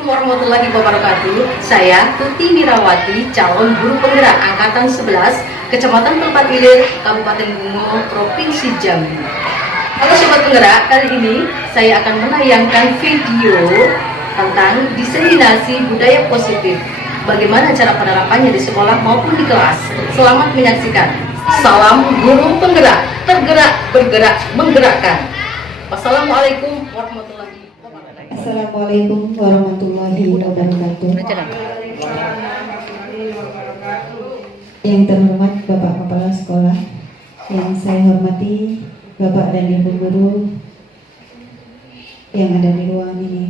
Assalamualaikum warahmatullahi wabarakatuh. Saya Tuti Mirawati, calon guru penggerak angkatan 11, Kecamatan Pelupat Ilir, Kabupaten Bungo, Provinsi Jambi. Halo sobat penggerak, kali ini saya akan menayangkan video tentang diseminasi budaya positif. Bagaimana cara penerapannya di sekolah maupun di kelas. Selamat menyaksikan. Salam guru penggerak, tergerak, bergerak, menggerakkan. Wassalamualaikum warahmatullahi wabarakatuh. Assalamualaikum warahmatullahi wabarakatuh. Yang terhormat Bapak Kepala Sekolah, yang saya hormati Bapak dan Ibu guru yang ada di ruangan ini.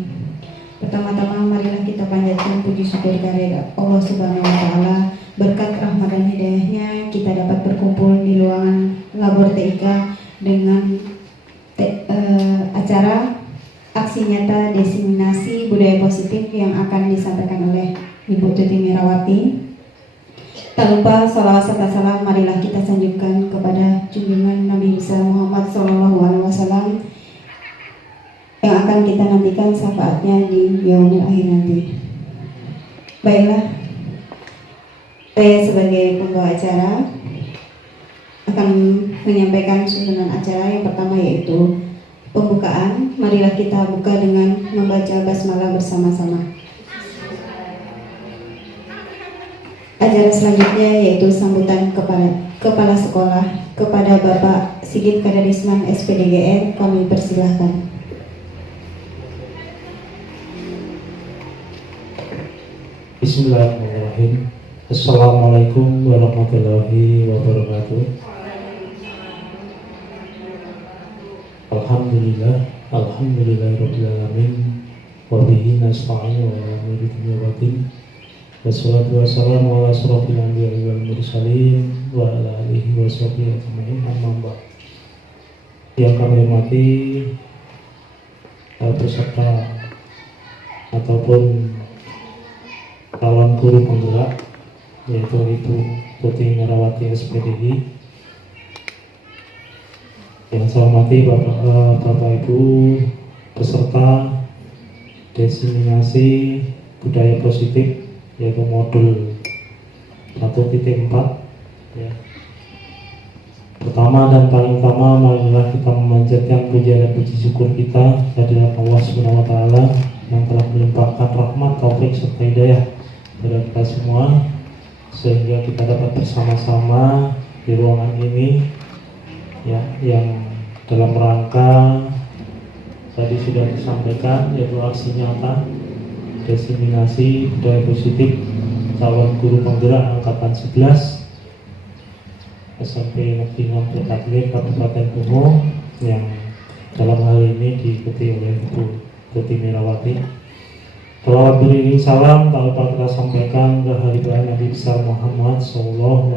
Pertama-tama marilah kita panjatkan puji syukur kehadirat Allah Subhanahu wa taala. Berkat rahmat dan hidayahnya kita dapat berkumpul di ruangan Labor TIK dengan acara aksi nyata diseminasi budaya positif yang akan disampaikan oleh Ibu Tuti Mirawati. Tak lupa salawat serta salam marilah kita sanjungkan kepada junjungan Nabi besar Muhammad SAW yang akan kita nantikan syafaatnya di yaumil akhir nanti. Baiklah, saya sebagai pembawa acara akan menyampaikan susunan acara. Yang pertama yaitu pembukaan. Marilah kita buka dengan membaca basmalah bersama-sama. Acara selanjutnya yaitu sambutan kepala sekolah kepada Bapak Sigit Kadarisman SPDGR. Kami persilahkan. Bismillahirrahmanirrahim. Assalamualaikum warahmatullahi wabarakatuh. Alhamdulillahirrahmanirrahim. Wabihi nasta'inu wa ala umuri dunya wa din. Wassalatu wassalamu ala asrofil anbiya'i wal mursalin wa ala alihi wa sahbihi ajma'in, amma ba'd. Yang kami hormati peserta ataupun calon guru penggerak, yaitu Ibu Tuti Mirawati SPDI. Yang saya hormati Bapak Ibu peserta diseminasi budaya positif, yaitu modul 1.4 ya. Pertama dan paling utama, marilah kita memanjatkan puja dan puji syukur kita kehadirat Allah Subhanahu wa taala yang telah melimpahkan rahmat, taufik serta hidayah kepada kita semua, sehingga kita dapat bersama-sama di ruangan ini ya, yang dalam rangka tadi sudah disampaikan, yaitu aksi nyata diseminasi budaya positif calon guru penggerak angkatan 11 SMP Negeri 6 Pelupat Ilir Kabupaten Bungo, yang dalam hal ini diikuti oleh Ibu Tuti Mirawati. Salawat beriring salam tak lupa kita sampaikan ke hadirat Nabi besar Muhammad SAW,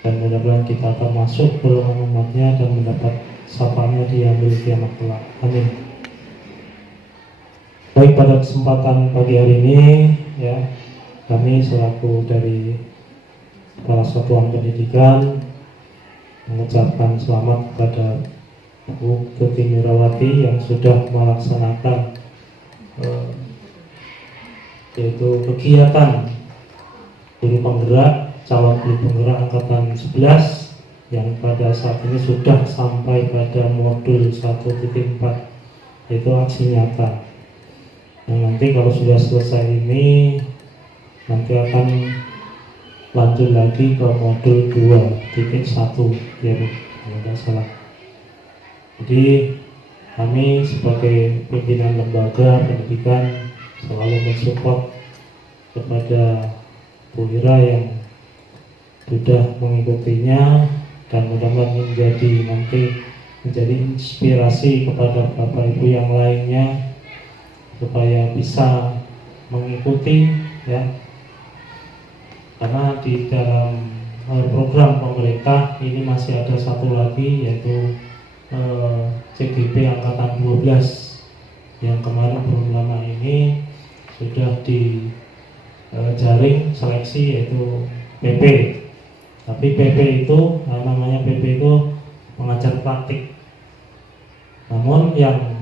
dan mudah-mudahan kita akan masuk golongan umatnya dan mendapat syafaatnya di yaumil kiamat kelak. Amin. Baik, pada kesempatan pagi hari ini ya, kami selaku dari Kepala Satuan Pendidikan mengucapkan selamat kepada Bu Tuti Mirawati yang sudah melaksanakan yaitu kegiatan guru penggerak, calon guru penggerak angkatan 11 yang pada saat ini sudah sampai pada modul 1.4, yaitu aksi nyata. Yang nanti kalau sudah selesai ini nanti akan lanjut lagi ke modul 2.1 ya Bu, kalau tidak salah. Jadi kami sebagai pimpinan lembaga pendidikan selalu mensupport kepada Bu Ira yang sudah mengikutinya, dan mudah-mudahan menjadi inspirasi kepada Bapak Ibu yang lainnya supaya bisa mengikuti ya, karena di dalam program pemerintah ini masih ada satu lagi, yaitu CGP angkatan 12 yang kemarin belum lama ini sudah dijaring seleksi, yaitu PP. Tapi PP itu namanya PP itu mengajar praktik. Namun yang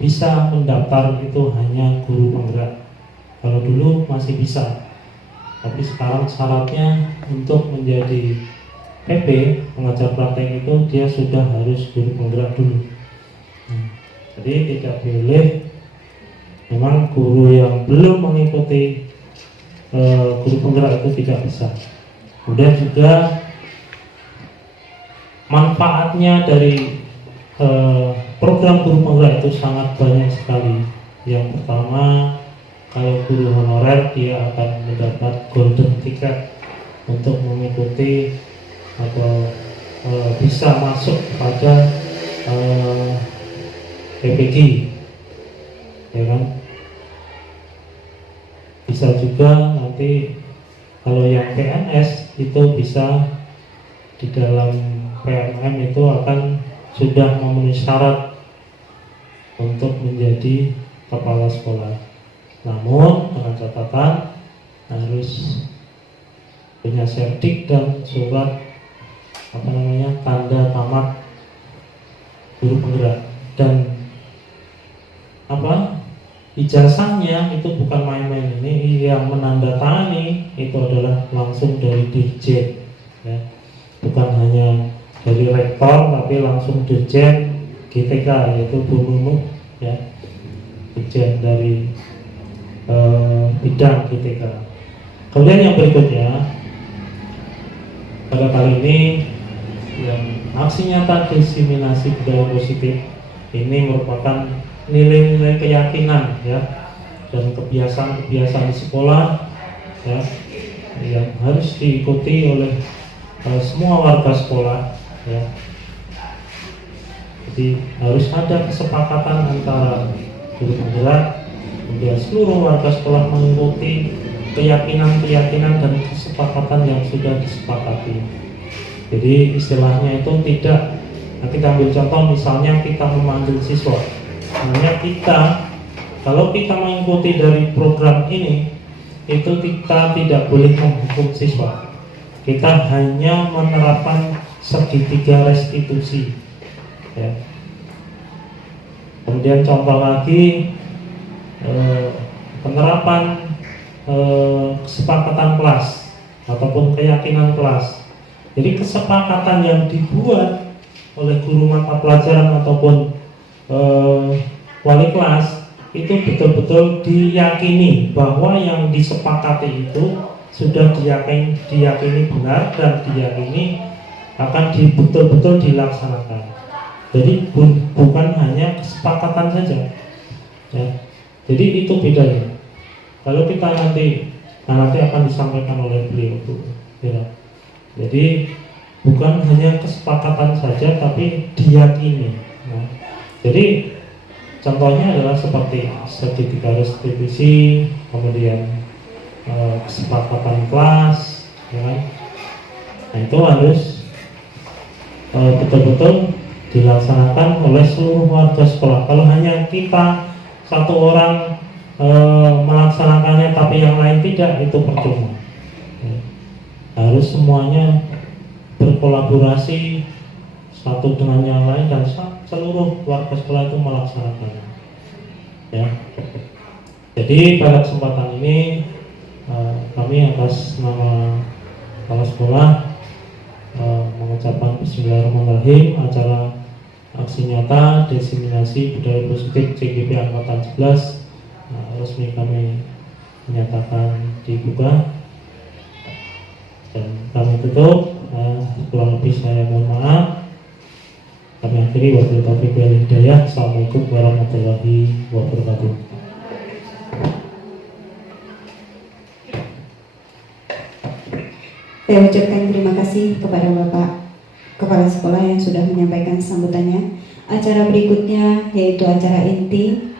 bisa mendaftar itu hanya guru penggerak. Kalau dulu masih bisa, tapi sekarang syaratnya untuk menjadi PP, pengajar praktek itu dia sudah harus guru penggerak dulu. Jadi tidak boleh, memang guru yang belum mengikuti guru penggerak itu tidak bisa. Kemudian juga manfaatnya dari program guru penggerak itu sangat banyak sekali. Yang pertama, kalau guru honorer dia akan mendapat golden ticket untuk mengikuti atau bisa masuk pada PPG, ya kan? Bisa juga nanti kalau yang PNS itu bisa di dalam PMM itu akan sudah memenuhi syarat untuk menjadi kepala sekolah. Namun dengan catatan harus punya sertik dan surat tanda tamat guru penggerak, dan ijazahnya itu bukan main-main. Ini yang menandatangani itu adalah langsung dari dirjen, ya. Bukan hanya dari rektor tapi langsung dirjen GTK, yaitu Bu Nunu, ya, dirjen dari bidang GTK. Kemudian yang berikutnya, pada kali ini yang aksi nyata diseminasi budaya positif ini merupakan nilai-nilai keyakinan, ya, dan kebiasaan-kebiasaan di sekolah, ya, yang harus diikuti oleh semua warga sekolah, ya. Jadi harus ada kesepakatan antara guru penggerak, kemudian seluruh warga sekolah mengikuti keyakinan-keyakinan dan kesepakatan yang sudah disepakati. Jadi istilahnya itu tidak, kita ambil contoh misalnya kita memanggil siswa. Sebenarnya kalau kita mengikuti dari program ini, itu kita tidak boleh menghukum siswa. Kita hanya menerapkan segitiga restitusi, ya. Kemudian contoh lagi, penerapan kesepakatan kelas ataupun keyakinan kelas. Jadi kesepakatan yang dibuat oleh guru mata pelajaran ataupun wali kelas itu betul-betul diyakini bahwa yang disepakati itu sudah diyakini benar dan diyakini akan betul-betul dilaksanakan. Jadi bukan hanya kesepakatan saja, ya. Jadi itu bedanya. Kalau kita nanti akan disampaikan oleh beliau, ya. Jadi bukan hanya kesepakatan saja tapi diyakini. Nah, jadi contohnya adalah seperti segitiga restitusi, kemudian kesepakatan kelas, ya kan? Nah, itu harus betul-betul dilaksanakan oleh seluruh warga sekolah. Kalau hanya kita satu orang melaksanakannya tapi yang lain tidak, itu percuma. Ya. Harus semuanya berkolaborasi satu dengan yang lain dan seluruh warga sekolah itu melaksanakannya, ya. Jadi pada kesempatan ini kami atas nama kepala sekolah mengucapkan Bismillahirrahmanirrahim. Acara aksi nyata diseminasi budaya positif CGP Angkatan 11 resmi kami menyatakan dibuka dan kami tutup. Kurang lebih saya mohon maaf. Kami akhiri, wabillahi taufiq wal hidayah. Assalamualaikum warahmatullahi wabarakatuh. Saya ucapkan terima kasih kepada Bapak Kepala Sekolah yang sudah menyampaikan sambutannya. Acara berikutnya yaitu acara inti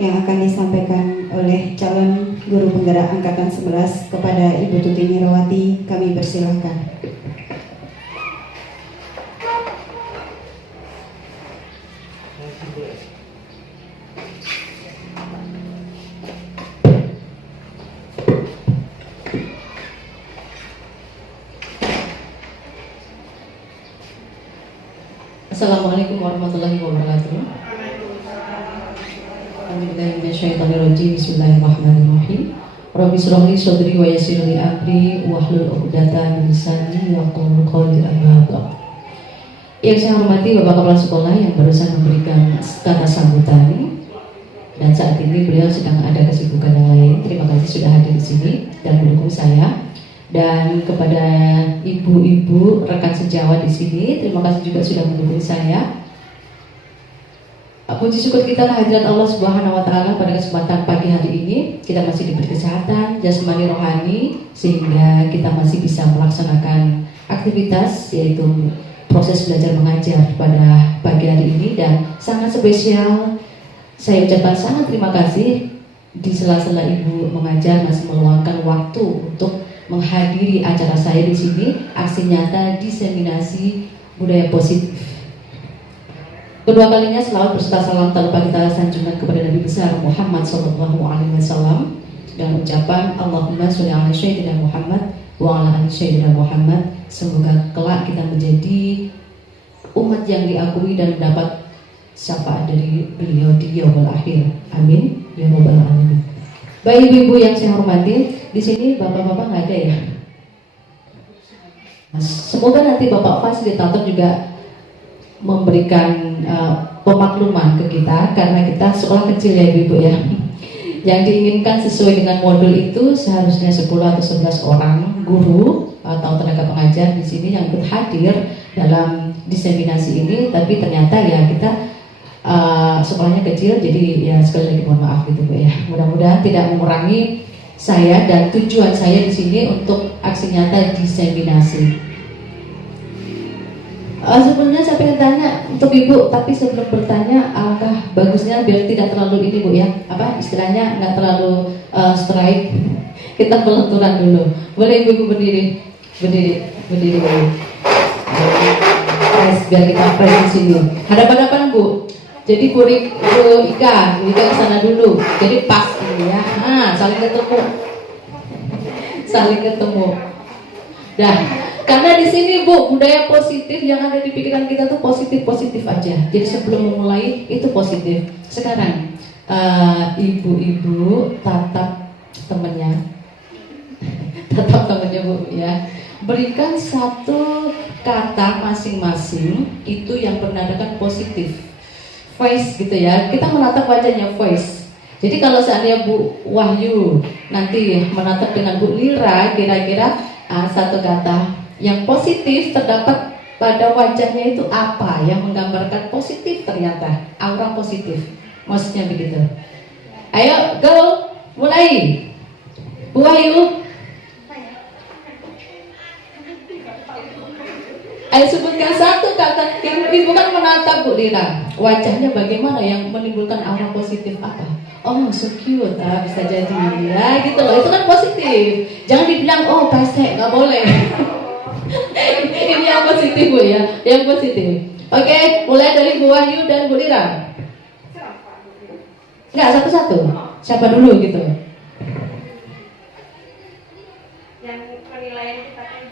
yang akan disampaikan oleh calon guru penggerak Angkatan 11 kepada Ibu Tuti Mirawati. Kami persilahkan. Assalamualaikum warahmatullahi wabarakatuh. A'udzubillahi Bismillahirrahmanirrahim. Rabbi shrah li sadri wa yassir li amri wahlul 'uqdatam min lisani yafqahu qawli amma ba'd. Yang saya hormati Bapak Kepala Sekolah yang barusan memberikan kata sambutan, dan saat ini beliau sedang ada kesibukan yang lain. Terima kasih sudah hadir di sini dan mendukung saya. Dan kepada ibu-ibu rekan sejawat di sini, terima kasih juga sudah mendukung saya. Puji syukur kita kehadirat Allah Subhanahu wa taala pada kesempatan pagi hari ini. Kita masih diberi kesehatan jasmani rohani sehingga kita masih bisa melaksanakan aktivitas yaitu proses belajar mengajar pada pagi hari ini, dan sangat spesial saya ucapkan sangat terima kasih di sela-sela ibu mengajar masih meluangkan waktu untuk menghadiri acara saya di sini, aksi nyata diseminasi budaya positif. Kedua kalinya selawat berserta salam tanpa kita sanjungan kepada Nabi besar Muhammad SAW dan ucapan Allahumma sholli ala sayyidina Muhammad wa ala ali sayyidina Muhammad. Semoga kelak kita menjadi umat yang diakui dan mendapat syafaat dari beliau di yaumul akhir. Amin ya rabbal alamin. Baik ibu-ibu yang saya hormati, di sini bapak-bapak nggak ada ya. Semoga nanti bapak fasilitator juga memberikan pemakluman ke kita, karena kita sekolah kecil ya ibu-ibu ya. Yang diinginkan sesuai dengan modul itu seharusnya 10 atau 11 orang guru atau tenaga pengajar di sini yang ikut hadir dalam diseminasi ini, tapi ternyata ya kita sekolahnya kecil, jadi ya sekali lagi mohon maaf gitu Bu ya. Mudah-mudahan tidak mengurangi saya dan tujuan saya di sini untuk aksi nyata diseminasi. Sebelumnya saya pengen tanya untuk Ibu, tapi sebelum bertanya alangkah bagusnya biar tidak terlalu ini Bu ya, apa istilahnya nggak terlalu strike, kita pelenturan dulu. Boleh Ibu berdiri dulu. Biar kita fresh di sini. Hadapan Bu. Jadi Bu Ika ke sana dulu. Jadi pas ini ya. Nah, saling ketemu. Dah. Karena di sini Bu, budaya positif yang ada di pikiran kita tuh positif aja. Jadi sebelum memulai itu positif. Sekarang ibu-ibu tatap temennya Bu ya. Berikan satu kata masing-masing itu yang bernadakan positif. Voice gitu ya. Kita menatap wajahnya voice. Jadi kalau seandainya Bu Wahyu nanti menatap dengan Bu Lira, kira-kira satu kata yang positif terdapat pada wajahnya itu apa yang menggambarkan positif, ternyata aura positif, maksudnya begitu. Ayo go, mulai Bu Wahyu. Ayo sebutkan satu kata yang ibu kan menatap Bu Lira, wajahnya bagaimana yang menimbulkan aura positif apa? Oh so cute, bisa jadi ya gitu loh, itu kan positif. Jangan dibilang oh pesek, nggak boleh. Ini yang positif Bu ya, yang positif. Oke, mulai dari Bu Wahyu dan Bu Lira. Enggak, satu-satu. Siapa dulu gitu? Yang penilaian kita kan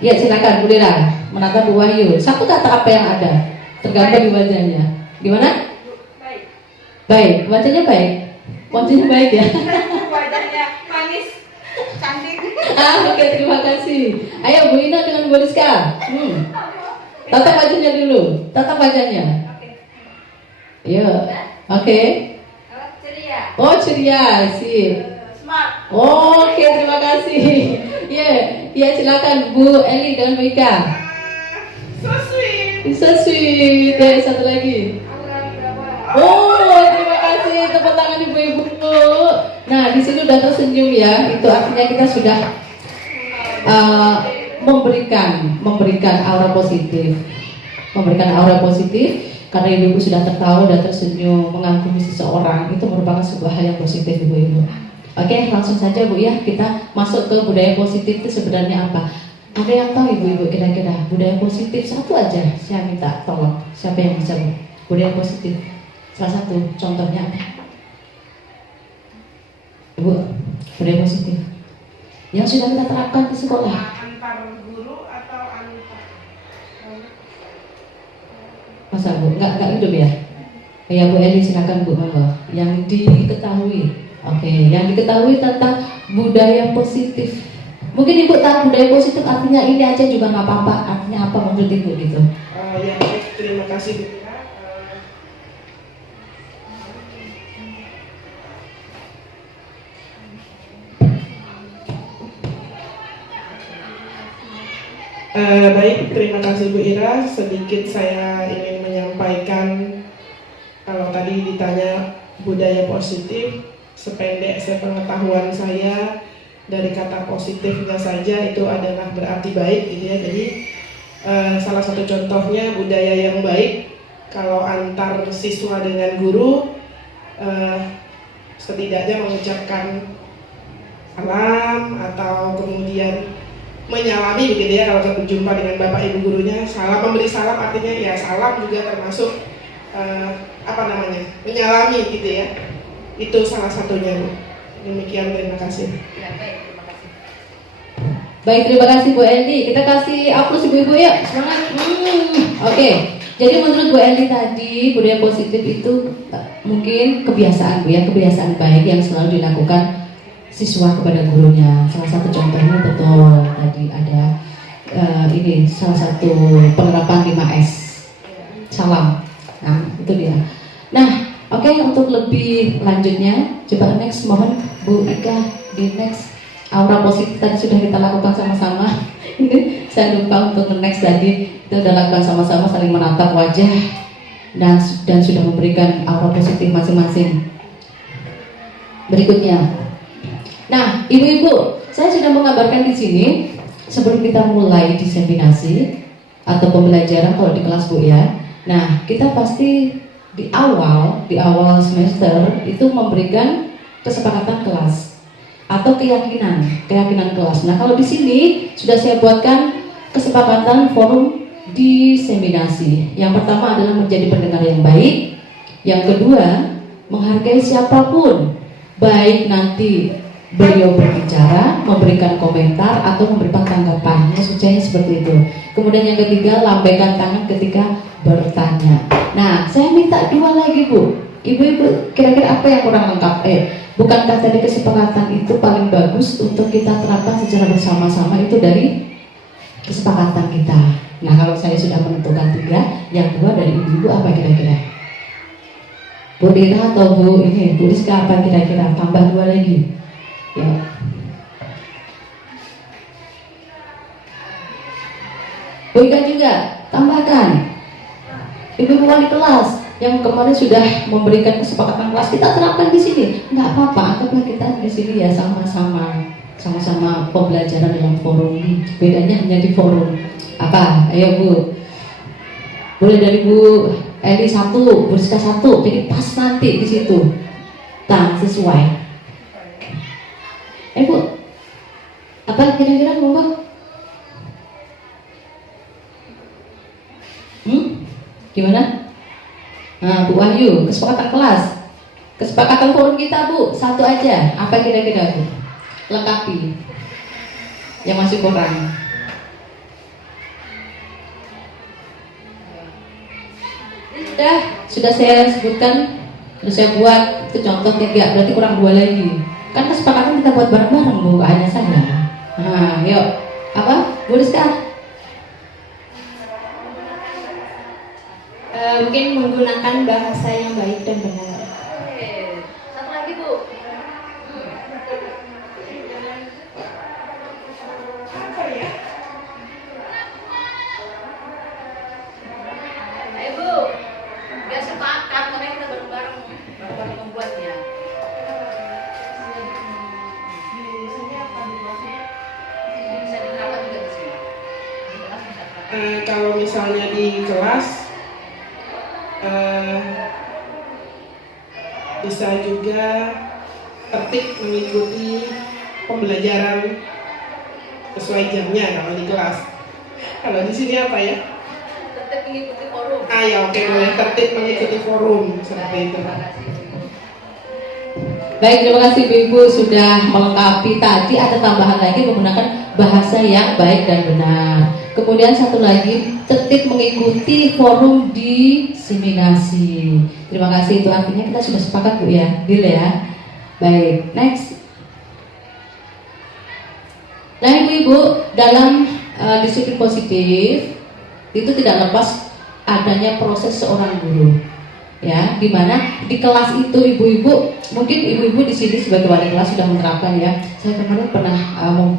Iya, silakan Bu Lira menatap Bu Wahyu. Satu kata apa yang ada? Tergambar di wajahnya. Gimana? Baik, wajahnya baik. Wajahnya baik ya. wajahnya manis, cantik. Oke, terima kasih. Ayo Bu Ina dengan Bu Rizka. Tatap wajahnya dulu. Tatap wajahnya. Iya. Oke. Ceria. Oh, ceria sih. Smart. Oke, terima kasih. Ya, silakan Bu Eli dengan Bu Ika. So sweet. So sweet. Ya, satu lagi. Oh, terima kasih, tepuk tangan ibu-ibu. Nah, di sini udah tersenyum ya. Itu artinya kita sudah memberikan aura positif. Karena ibu-ibu sudah tertawa dan tersenyum mengagumi seseorang, itu merupakan sebuah hal yang positif ibu-ibu. Oke, langsung saja Bu ya, kita masuk ke budaya positif itu sebenarnya apa? Ada yang tahu ibu-ibu kira-kira budaya positif satu aja? Saya minta tolong, siapa yang bisa Bu? Budaya positif. Salah satu contohnya apa? Ibu, budaya positif yang sudah kita terapkan di sekolah. Antar guru atau antar Masa Bu? Enggak hidup ya? Ya Bu Eli, silakan Bu, monggo. Yang diketahui, oke, yang diketahui tentang budaya positif. Mungkin Ibu tahu budaya positif artinya ini aja juga nggak apa-apa. Artinya apa menurut Ibu gitu? Ya, baik, terima kasih Bu Ira. Baik, terima kasih Bu Ira. Sedikit saya ingin menyampaikan, kalau tadi ditanya budaya positif, sependek sepengetahuan saya, dari kata positifnya saja itu adalah berarti baik gitu ya. Jadi salah satu contohnya budaya yang baik kalau antar siswa dengan guru, setidaknya mengucapkan salam atau kemudian menyalami begitu ya. Kalau berjumpa dengan bapak ibu gurunya, salam, memberi salam artinya ya salam juga termasuk menyalami gitu ya. Itu salah satunya Bu. Demikian, terima kasih. Ya, baik, terima kasih. Baik, terima kasih Bu Eli. Kita kasih aplaus ibu-ibu ya, semangat. Oke. Jadi menurut Bu Eli tadi budaya positif itu mungkin kebiasaan Bu ya, kebiasaan baik yang selalu dilakukan siswa kepada gurunya. Salah satu contohnya betul tadi ada ini salah satu penerapan 5S, salam. Nah itu dia. Nah oke, untuk lebih lanjutnya coba next, mohon Bu Ika di next. Aura positif tadi sudah kita lakukan sama-sama. Ini saya lupa untuk next tadi, kita sudah lakukan sama-sama, saling menatap wajah dan sudah memberikan aura positif masing-masing. Berikutnya. Nah, ibu-ibu, saya sudah mengabarkan di sini sebelum kita mulai diseminasi atau pembelajaran kalau di kelas Bu ya. Nah, kita pasti di awal semester itu memberikan kesepakatan kelas atau keyakinan kelas. Nah, kalau di sini sudah saya buatkan kesepakatan forum diseminasi. Yang pertama adalah menjadi pendengar yang baik. Yang kedua, menghargai siapapun, baik nanti beliau berbicara, memberikan komentar atau memberikan tanggapan, maksudnya seperti itu. Kemudian yang ketiga, lambaikan tangan ketika bertanya. Nah, saya minta 2 lagi Bu. Ibu-ibu, kira-kira apa yang kurang lengkap? Bukankah tadi kesepakatan itu paling bagus untuk kita terapkan secara bersama-sama itu dari kesepakatan kita. Nah, kalau saya sudah menentukan 3, yang 2 dari ibu-ibu apa kira-kira? Bu Dira atau Bu Rizka apa kira-kira? Tambah 2 lagi. Ya. Bu Ika juga tambahkan. Ibu wali kelas yang kemarin sudah memberikan kesepakatan kelas kita terapkan di sini. Nggak apa-apa, anggaplah kita di sini ya sama-sama pembelajaran dalam forum. Bedanya hanya di forum. Apa? Ayo Bu. Boleh dari Bu Eli 1, Bu Rizka 1. Jadi pas nanti di situ. Nah, sesuai. Bu, apa kira-kira monggo? Gimana? Nah, Bu Wahyu, kesepakatan kelas, kesepakatan forum kita Bu, 1 aja. Apa kira-kira Bu? Lengkapi. Yang masih kurang. Ini sudah saya sebutkan, sudah saya buat itu contoh 3, berarti kurang 2 lagi. Kan kesepakatan kita buat bareng-bareng Bu, hanya saya. Nah, yuk. Apa? Bu Rizka? Mungkin menggunakan bahasa yang baik dan benar. Satu lagi Bu. Apa ya? Ayo Bu. Biar sepakat, makanya kita bareng-bareng membuatnya. Di sini apa di kelasnya? Bisa diterapkan juga di sini. Di kelas bisa terapkan. Kalau misalnya di kelas bisa juga tertib mengikuti pembelajaran sesuai jamnya kalau di kelas. Kalau di sini apa ya? Tetap mengikuti forum. Ya oke, boleh tertib mengikuti forum seperti itu. Terima kasih Bu. Baik, terima kasih Ibu sudah melengkapi. Tadi ada tambahan lagi menggunakan bahasa yang baik dan benar. Kemudian satu lagi, tertib mengikuti forum diseminasi. Terima kasih, itu artinya kita sudah sepakat Bu ya, deal ya. Baik, next. Nah Ibu-ibu, dalam disiplin positif itu tidak lepas adanya proses seorang guru, ya, dimana di kelas itu ibu-ibu, mungkin ibu-ibu di sini sebagai wali kelas sudah menerapkan ya. Saya kemarin pernah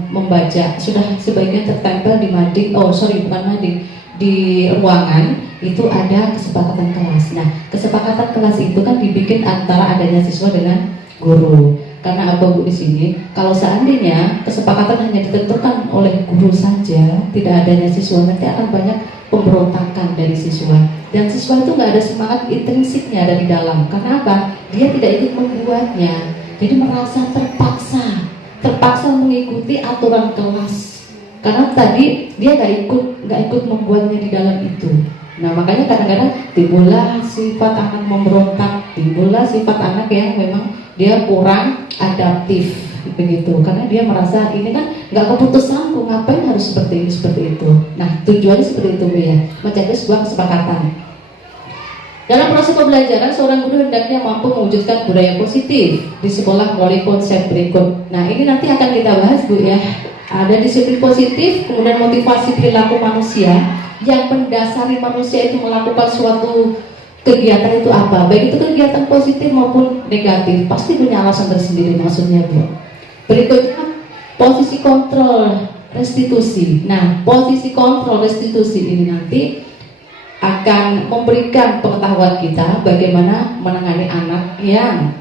membaca, sudah sebagian tertempel di mading, bukan mading, di ruangan itu ada kesepakatan kelas. Nah, kesepakatan kelas itu kan dibikin antara adanya siswa dengan guru. Karena apa Bu di sini? Kalau seandainya kesepakatan hanya ditentukan oleh guru saja, tidak adanya siswa, nanti akan banyak pemberontakan dari siswa. Dan siswa itu nggak ada semangat intrinsiknya dari dalam. Karena apa? Dia tidak ikut membuatnya. Jadi merasa terpaksa mengikuti aturan kelas. Karena tadi dia nggak ikut membuatnya di dalam itu. Nah makanya kadang-kadang timbullah sifat anak memberontak, timbullah sifat anak yang memang dia kurang adaptif begitu, karena dia merasa ini kan nggak keputusanku, ngapain harus seperti ini seperti itu. Nah tujuannya seperti itu ya, mencapai sebuah kesepakatan. Dalam proses pembelajaran, seorang guru hendaknya mampu mewujudkan budaya positif di sekolah melalui konsep berikut. Nah ini nanti akan kita bahas Bu ya. Ada disiplin positif, kemudian motivasi perilaku manusia yang mendasari manusia itu melakukan suatu kegiatan itu apa, baik itu kegiatan positif maupun negatif, pasti punya alasan tersendiri maksudnya Bu. Berikutnya posisi kontrol restitusi. Nah posisi kontrol restitusi ini nanti akan memberikan pengetahuan kita bagaimana menangani anak yang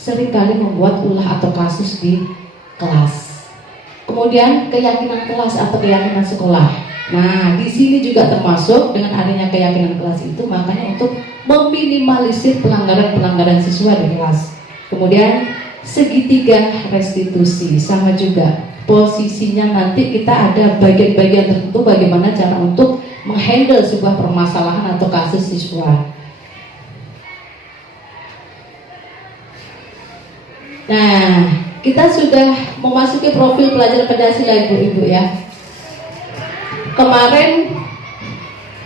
seringkali membuat ulah atau kasus di kelas. Kemudian keyakinan kelas atau keyakinan sekolah. Nah, di sini juga termasuk dengan adanya keyakinan kelas itu, makanya untuk meminimalisir pelanggaran-pelanggaran siswa di kelas. Kemudian segitiga restitusi, sama juga posisinya nanti kita ada bagian-bagian tertentu bagaimana cara untuk menghandle sebuah permasalahan atau kasus siswa. Nah, kita sudah memasuki profil pelajar Pancasila Ibu-ibu ya. Kemarin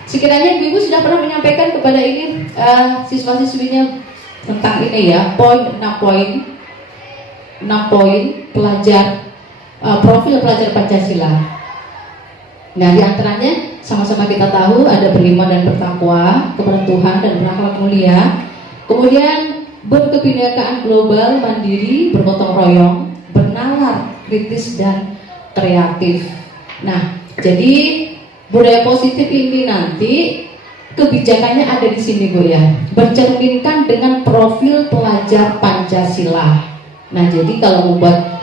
sekiranya ibu-ibu sudah pernah menyampaikan kepada ini siswa-siswinya tentang ini ya, 6 poin pelajar profil pelajar Pancasila. Nah di antaranya sama-sama kita tahu ada beriman dan bertakwa kepada Tuhan dan berakhlak mulia, kemudian berkebinekaan global, mandiri, bergotong royong, bernalar, kritis dan kreatif. Nah jadi budaya positif ini nanti kebijakannya ada di sini Bu ya, bercerminkan dengan profil pelajar Pancasila. Nah jadi kalau membuat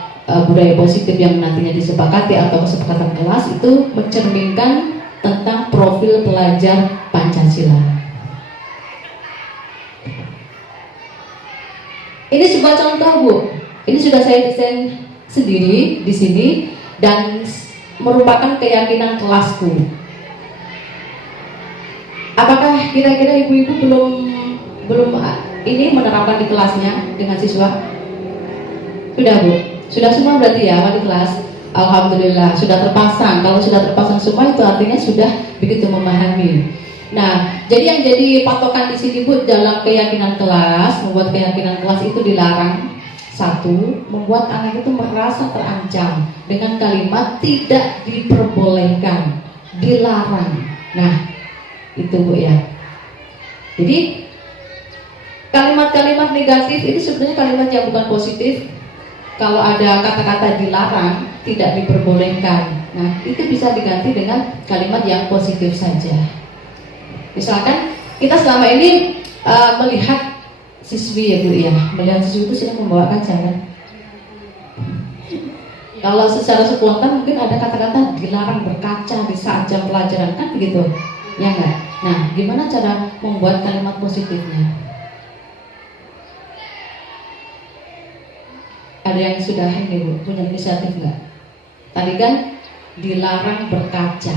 budaya positif yang nantinya disepakati atau kesepakatan kelas itu mencerminkan tentang profil pelajar Pancasila. Ini sebuah contoh Bu, ini sudah saya desain sendiri di sini dan merupakan keyakinan kelasku. Apakah kira-kira ibu-ibu belum ini menerapkan di kelasnya dengan siswa? Sudah Bu? Sudah semua berarti ya wali kelas? Alhamdulillah sudah terpasang. Kalau sudah terpasang semua itu artinya sudah begitu memahami. Nah, jadi yang jadi patokan di sini Bu dalam keyakinan kelas, membuat keyakinan kelas itu dilarang. Satu, membuat anak itu merasa terancam dengan kalimat tidak diperbolehkan, dilarang. Nah, itu Bu ya. Jadi kalimat-kalimat negatif itu sebenarnya kalimat yang bukan positif. Kalau ada kata-kata dilarang, tidak diperbolehkan, nah itu bisa diganti dengan kalimat yang positif saja. Misalkan kita selama ini melihat siswi ya Bu ya, melihat siswi itu sedang membawa kaca kan. Kalau secara spontan mungkin ada kata-kata dilarang berkaca di saat jam pelajaran kan begitu, ya enggak? Nah, gimana cara membuat kalimat positifnya? Ada yang sudah ini Bu, punya inisiatif enggak? Tadi kan dilarang berkaca,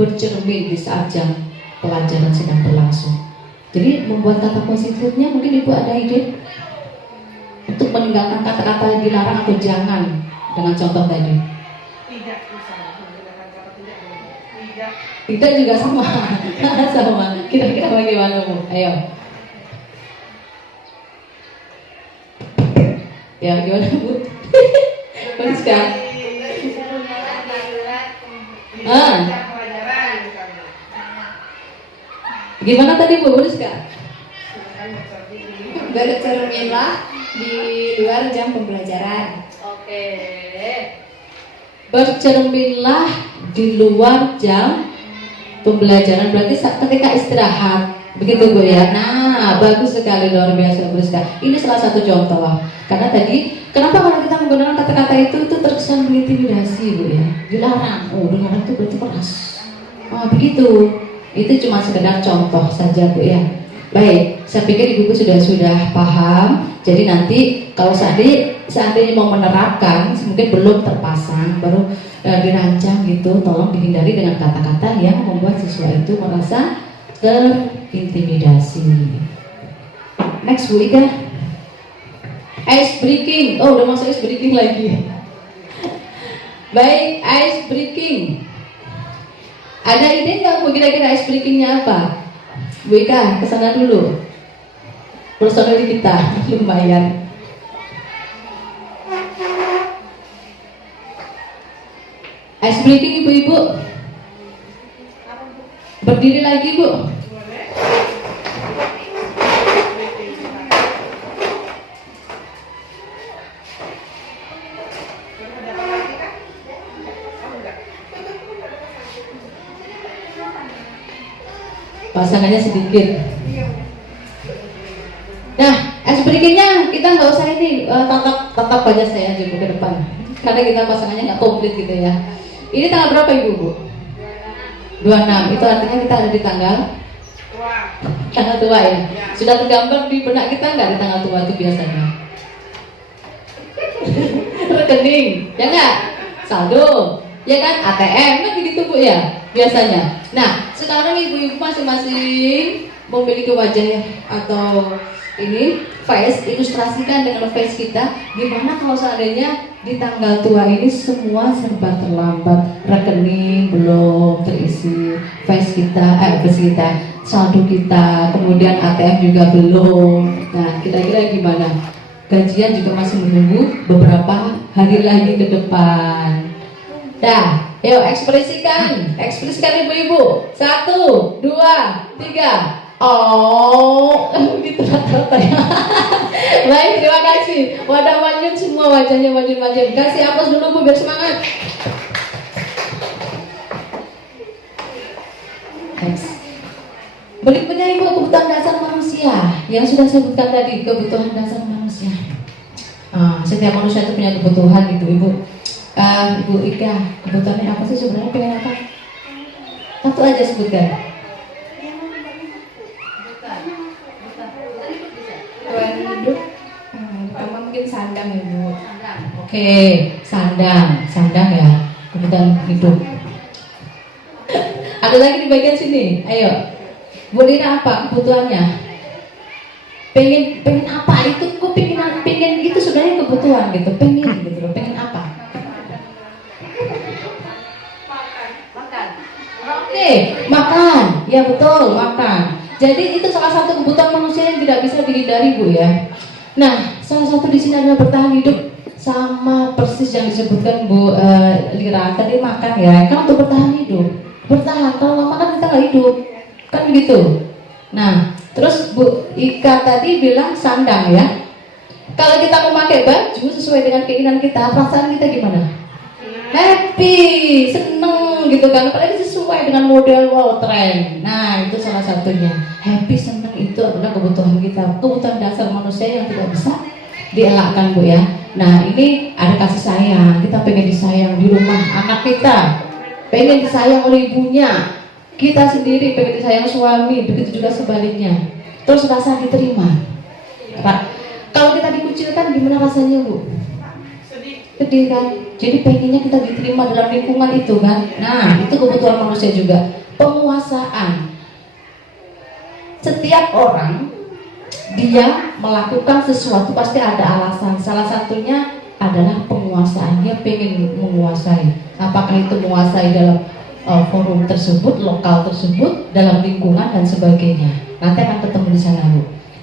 bercermin di saat jam pelajaran sedang berlangsung. Jadi membuat kata positifnya mungkin Ibu ada ide untuk meninggalkan kata-kata dilarang atau jangan dengan contoh tadi. Tidak, misalnya menggunakan kata tidak. Tidak juga sama. Sama. Kira-kira bagaimana Bu? Ayo. Ya gimana Bu? Rizka. Gimana tadi Bu Rizka? Bercerminlah di luar jam pembelajaran. Oke. Bercerminlah di luar jam pembelajaran, berarti ketika istirahat, begitu Bu ya. Nah, bagus sekali, luar biasa Bu Rizka. Ini salah satu contoh. Karena tadi, kenapa kalau kita menggunakan kata-kata itu terkesan mengintimidasi Bu ya? Dilarang. Oh, dilarang itu berarti keras. Oh, begitu. Itu cuma sekedar contoh saja Bu ya. Baik, saya pikir ibu sudah paham. Jadi nanti kalau seandainya mau menerapkan, mungkin belum terpasang, baru dirancang gitu, tolong dihindari dengan kata-kata yang membuat siswa itu merasa terintimidasi. Next Bu Ika. Ice breaking. Oh, udah masuk ice breaking lagi. Baik, ice breaking. Ada ide nggak Bu kira-kira ice breakingnya apa? Bu Ika, kesana dulu. Personel kita lumayan. Ice breaking ibu-ibu. Berdiri lagi Bu. Pasangannya sedikit. Nah, ice breakingnya kita nggak usah ini tatap wajah saya aja Bu ke depan, karena kita pasangannya nggak komplit gitu ya. Ini tanggal berapa Ibu Bu? 26. Itu artinya kita ada di tanggal tua ya. Sudah tergambar di benak kita nggak di tanggal tua itu biasanya? Rekening, ya nggak? Saldo, ya kan? ATM kan begitu Bu ya biasanya. Nah, sekarang ibu-ibu masing-masing memiliki wajah atau ini face, ilustrasikan dengan face kita. Gimana kalau seandainya di tanggal tua ini semua serba terlambat, rekening belum terisi, face kita, saldo kita, kemudian ATM juga belum. Nah, kira-kira gimana? Gajian juga masih menunggu beberapa hari lagi ke depan. Dah, yuk ekspresikan ibu-ibu. 1, 2, 3. Oh, gitu rata-rata ya. Baik, terima kasih. Wadah manjun semua, wajahnya manjun-manjun. Kasih aplaus dulu Bu, biar semangat. Next. Berikutnya Ibu, kebutuhan dasar manusia. Yang sudah saya sebutkan tadi, kebutuhan dasar manusia. Setiap manusia itu punya kebutuhan gitu Ibu. Ibu Ika, kebutuhannya apa sih sebenarnya, pengen apa? Satu aja sebutkan. Kebutuhan hidup pertama mungkin sandang Ibu. Oke, sandang ya, kebutuhan hidup. Ada lagi di bagian sini, ayo. Bu Lina apa kebutuhannya? Pengen apa? Itu kok pengen itu sebenarnya kebutuhan gitu, pengen gitu loh, pengen apa? Makan. Oke, makan. Ya betul, makan. Jadi itu salah satu kebutuhan manusia yang tidak bisa dihindari Bu ya. Nah, salah satu di sini adalah bertahan hidup, sama persis yang disebutkan Bu Lira tadi, makan ya, kan untuk bertahan hidup. Bertahan, kalau nggak makan kita nggak hidup, kan begitu. Nah, terus Bu Ika tadi bilang sandang ya. Kalau kita memakai baju sesuai dengan keinginan kita, perasaan kita gimana? Happy, seneng gitu kan, apalagi sesuai dengan model tren. Nah, itu salah satunya. Happy, seneng itu adalah kebutuhan kita, kebutuhan dasar manusia yang tidak bisa dielakkan Bu ya. Nah, ini ada kasih sayang, kita pengen disayang di rumah, anak kita pengen disayang oleh ibunya, kita sendiri pengen disayang suami, begitu juga sebaliknya. Terus rasa diterima. Kalau kita dikucilkan gimana rasanya Bu? Sedih kan? Jadi pengennya kita diterima dalam lingkungan itu kan. Nah, itu kebutuhan manusia juga. Penguasaan. Setiap orang dia melakukan sesuatu pasti ada alasan. Salah satunya adalah penguasaan. Dia pengen menguasai. Apakah itu menguasai dalam forum tersebut, lokal tersebut, dalam lingkungan dan sebagainya. Nanti akan ketemu di sana Bu.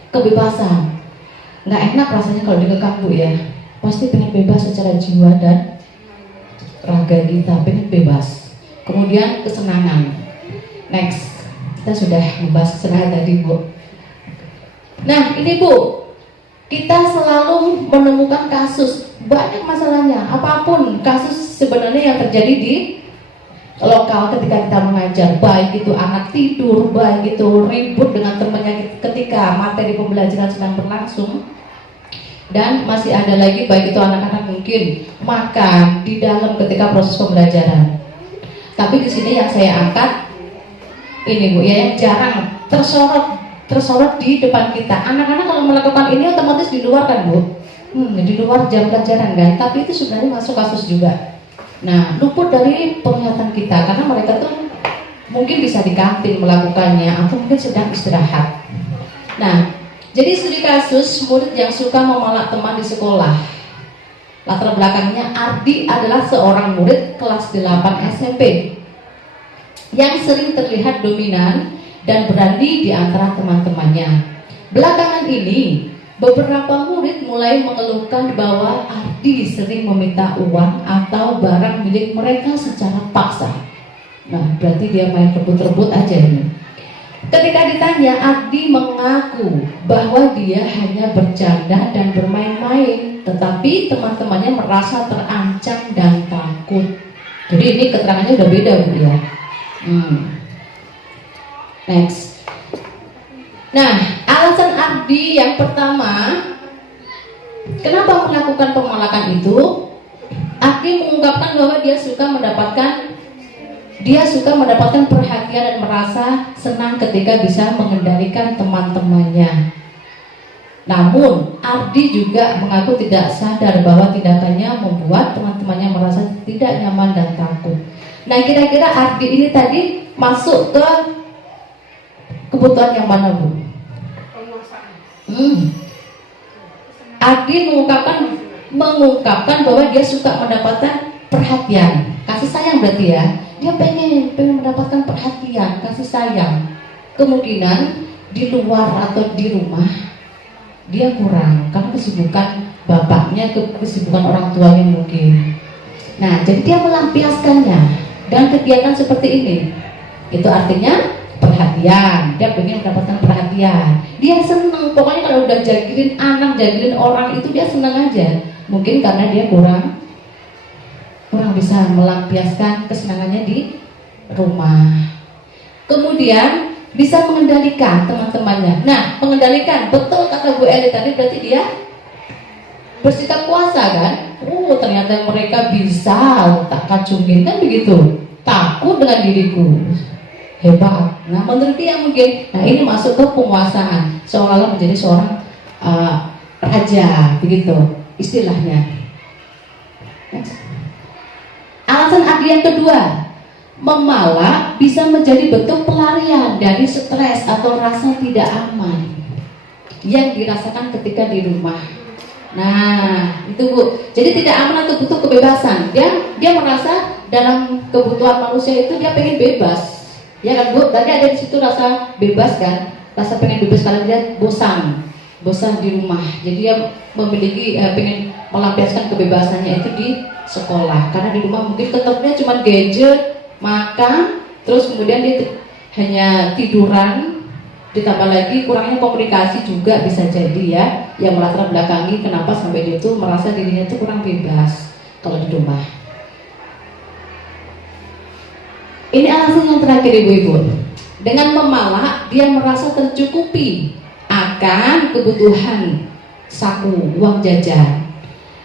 Kebebasan, nggak enak rasanya kalau dikekang Bu ya. Pasti pengen bebas secara jiwa dan raga kita, pengen bebas. Kemudian kesenangan. Next, kita sudah membahas kesenangan tadi Bu. Nah ini Bu, kita selalu menemukan kasus, banyak masalahnya, apapun kasus sebenarnya yang terjadi di lokal ketika kita mengajar, baik itu anak tidur, baik itu ribut dengan temannya ketika materi pembelajaran sedang berlangsung, dan masih ada lagi baik itu anak-anak mungkin makan di dalam ketika proses pembelajaran. Tapi di sini yang saya angkat ini Bu ya, yang jarang tersorot di depan kita. Anak-anak kalau melakukan ini otomatis di luar kan Bu, di luar jam pelajaran kan, tapi itu sebenarnya masuk kasus juga. Nah, luput dari penglihatan kita karena mereka tuh mungkin bisa di kantin melakukannya atau mungkin sedang istirahat. Nah, jadi studi kasus murid yang suka memalak teman di sekolah. Latar belakangnya Ardi adalah seorang murid kelas 8 SMP yang sering terlihat dominan dan berani di antara teman-temannya. Belakangan ini beberapa murid mulai mengeluhkan bahwa Ardi sering meminta uang atau barang milik mereka secara paksa. Nah, berarti dia main rebut-rebut aja ini. Ketika ditanya, Ardi mengaku bahwa dia hanya bercanda dan bermain-main, tetapi teman-temannya merasa terancam dan takut. Jadi ini keterangannya udah beda Bu ya. Next. Nah, alasan Ardi yang pertama, kenapa melakukan pemalakan itu? Ardi mengungkapkan bahwa dia suka mendapatkan perhatian dan merasa senang ketika bisa mengendalikan teman-temannya. Namun, Ardi juga mengaku tidak sadar bahwa tindakannya membuat teman-temannya merasa tidak nyaman dan takut. Nah, kira-kira Ardi ini tadi masuk ke kebutuhan yang mana Bu? Ardi mengungkapkan bahwa dia suka mendapatkan perhatian, kasih sayang berarti ya. Dia pengen mendapatkan perhatian, kasih sayang. Kemungkinan di luar atau di rumah dia kurang karena kesibukan bapaknya, kesibukan orang tuanya mungkin. Nah, jadi dia melampiaskannya dengan kegiatan seperti ini. Itu artinya perhatian, dia pengen mendapatkan perhatian, dia senang. Pokoknya kalau udah jagilin anak, jagilin orang itu dia senang aja. Mungkin karena dia kurang bisa melampiaskan kesenangannya di rumah. Kemudian bisa mengendalikan teman-temannya. Nah, mengendalikan, betul kata Bu Eli tadi, berarti dia bersikap kuasa kan? Ternyata mereka bisa tak kacungin kan begitu. Takut dengan diriku, hebat. Nah, menurut dia mungkin, nah ini masuk ke penguasaan, seolah-olah menjadi seorang raja, begitu istilahnya. Next. Alasan Ardi yang kedua, memalak bisa menjadi bentuk pelarian dari stres atau rasa tidak aman yang dirasakan ketika di rumah. Nah, itu Bu. Jadi tidak aman atau butuh kebebasan. Dia merasa dalam kebutuhan manusia itu dia pengen bebas. Ya kan Bu? Tadi ada di situ rasa bebas kan? Rasa pengen bebas karena dia bosan di rumah. Jadi dia memiliki pengen melampiaskan kebebasannya itu di sekolah. Karena di rumah mungkin tetapnya cuma gadget, makan, terus kemudian dia hanya tiduran, ditambah lagi kurangnya komunikasi juga bisa jadi ya, yang melatar belakangi kenapa sampai dia tuh merasa dirinya tuh kurang bebas kalau di rumah. Ini alasan yang terakhir ibu-ibu. Dengan memalak dia merasa tercukupi akan kebutuhan saku uang jajan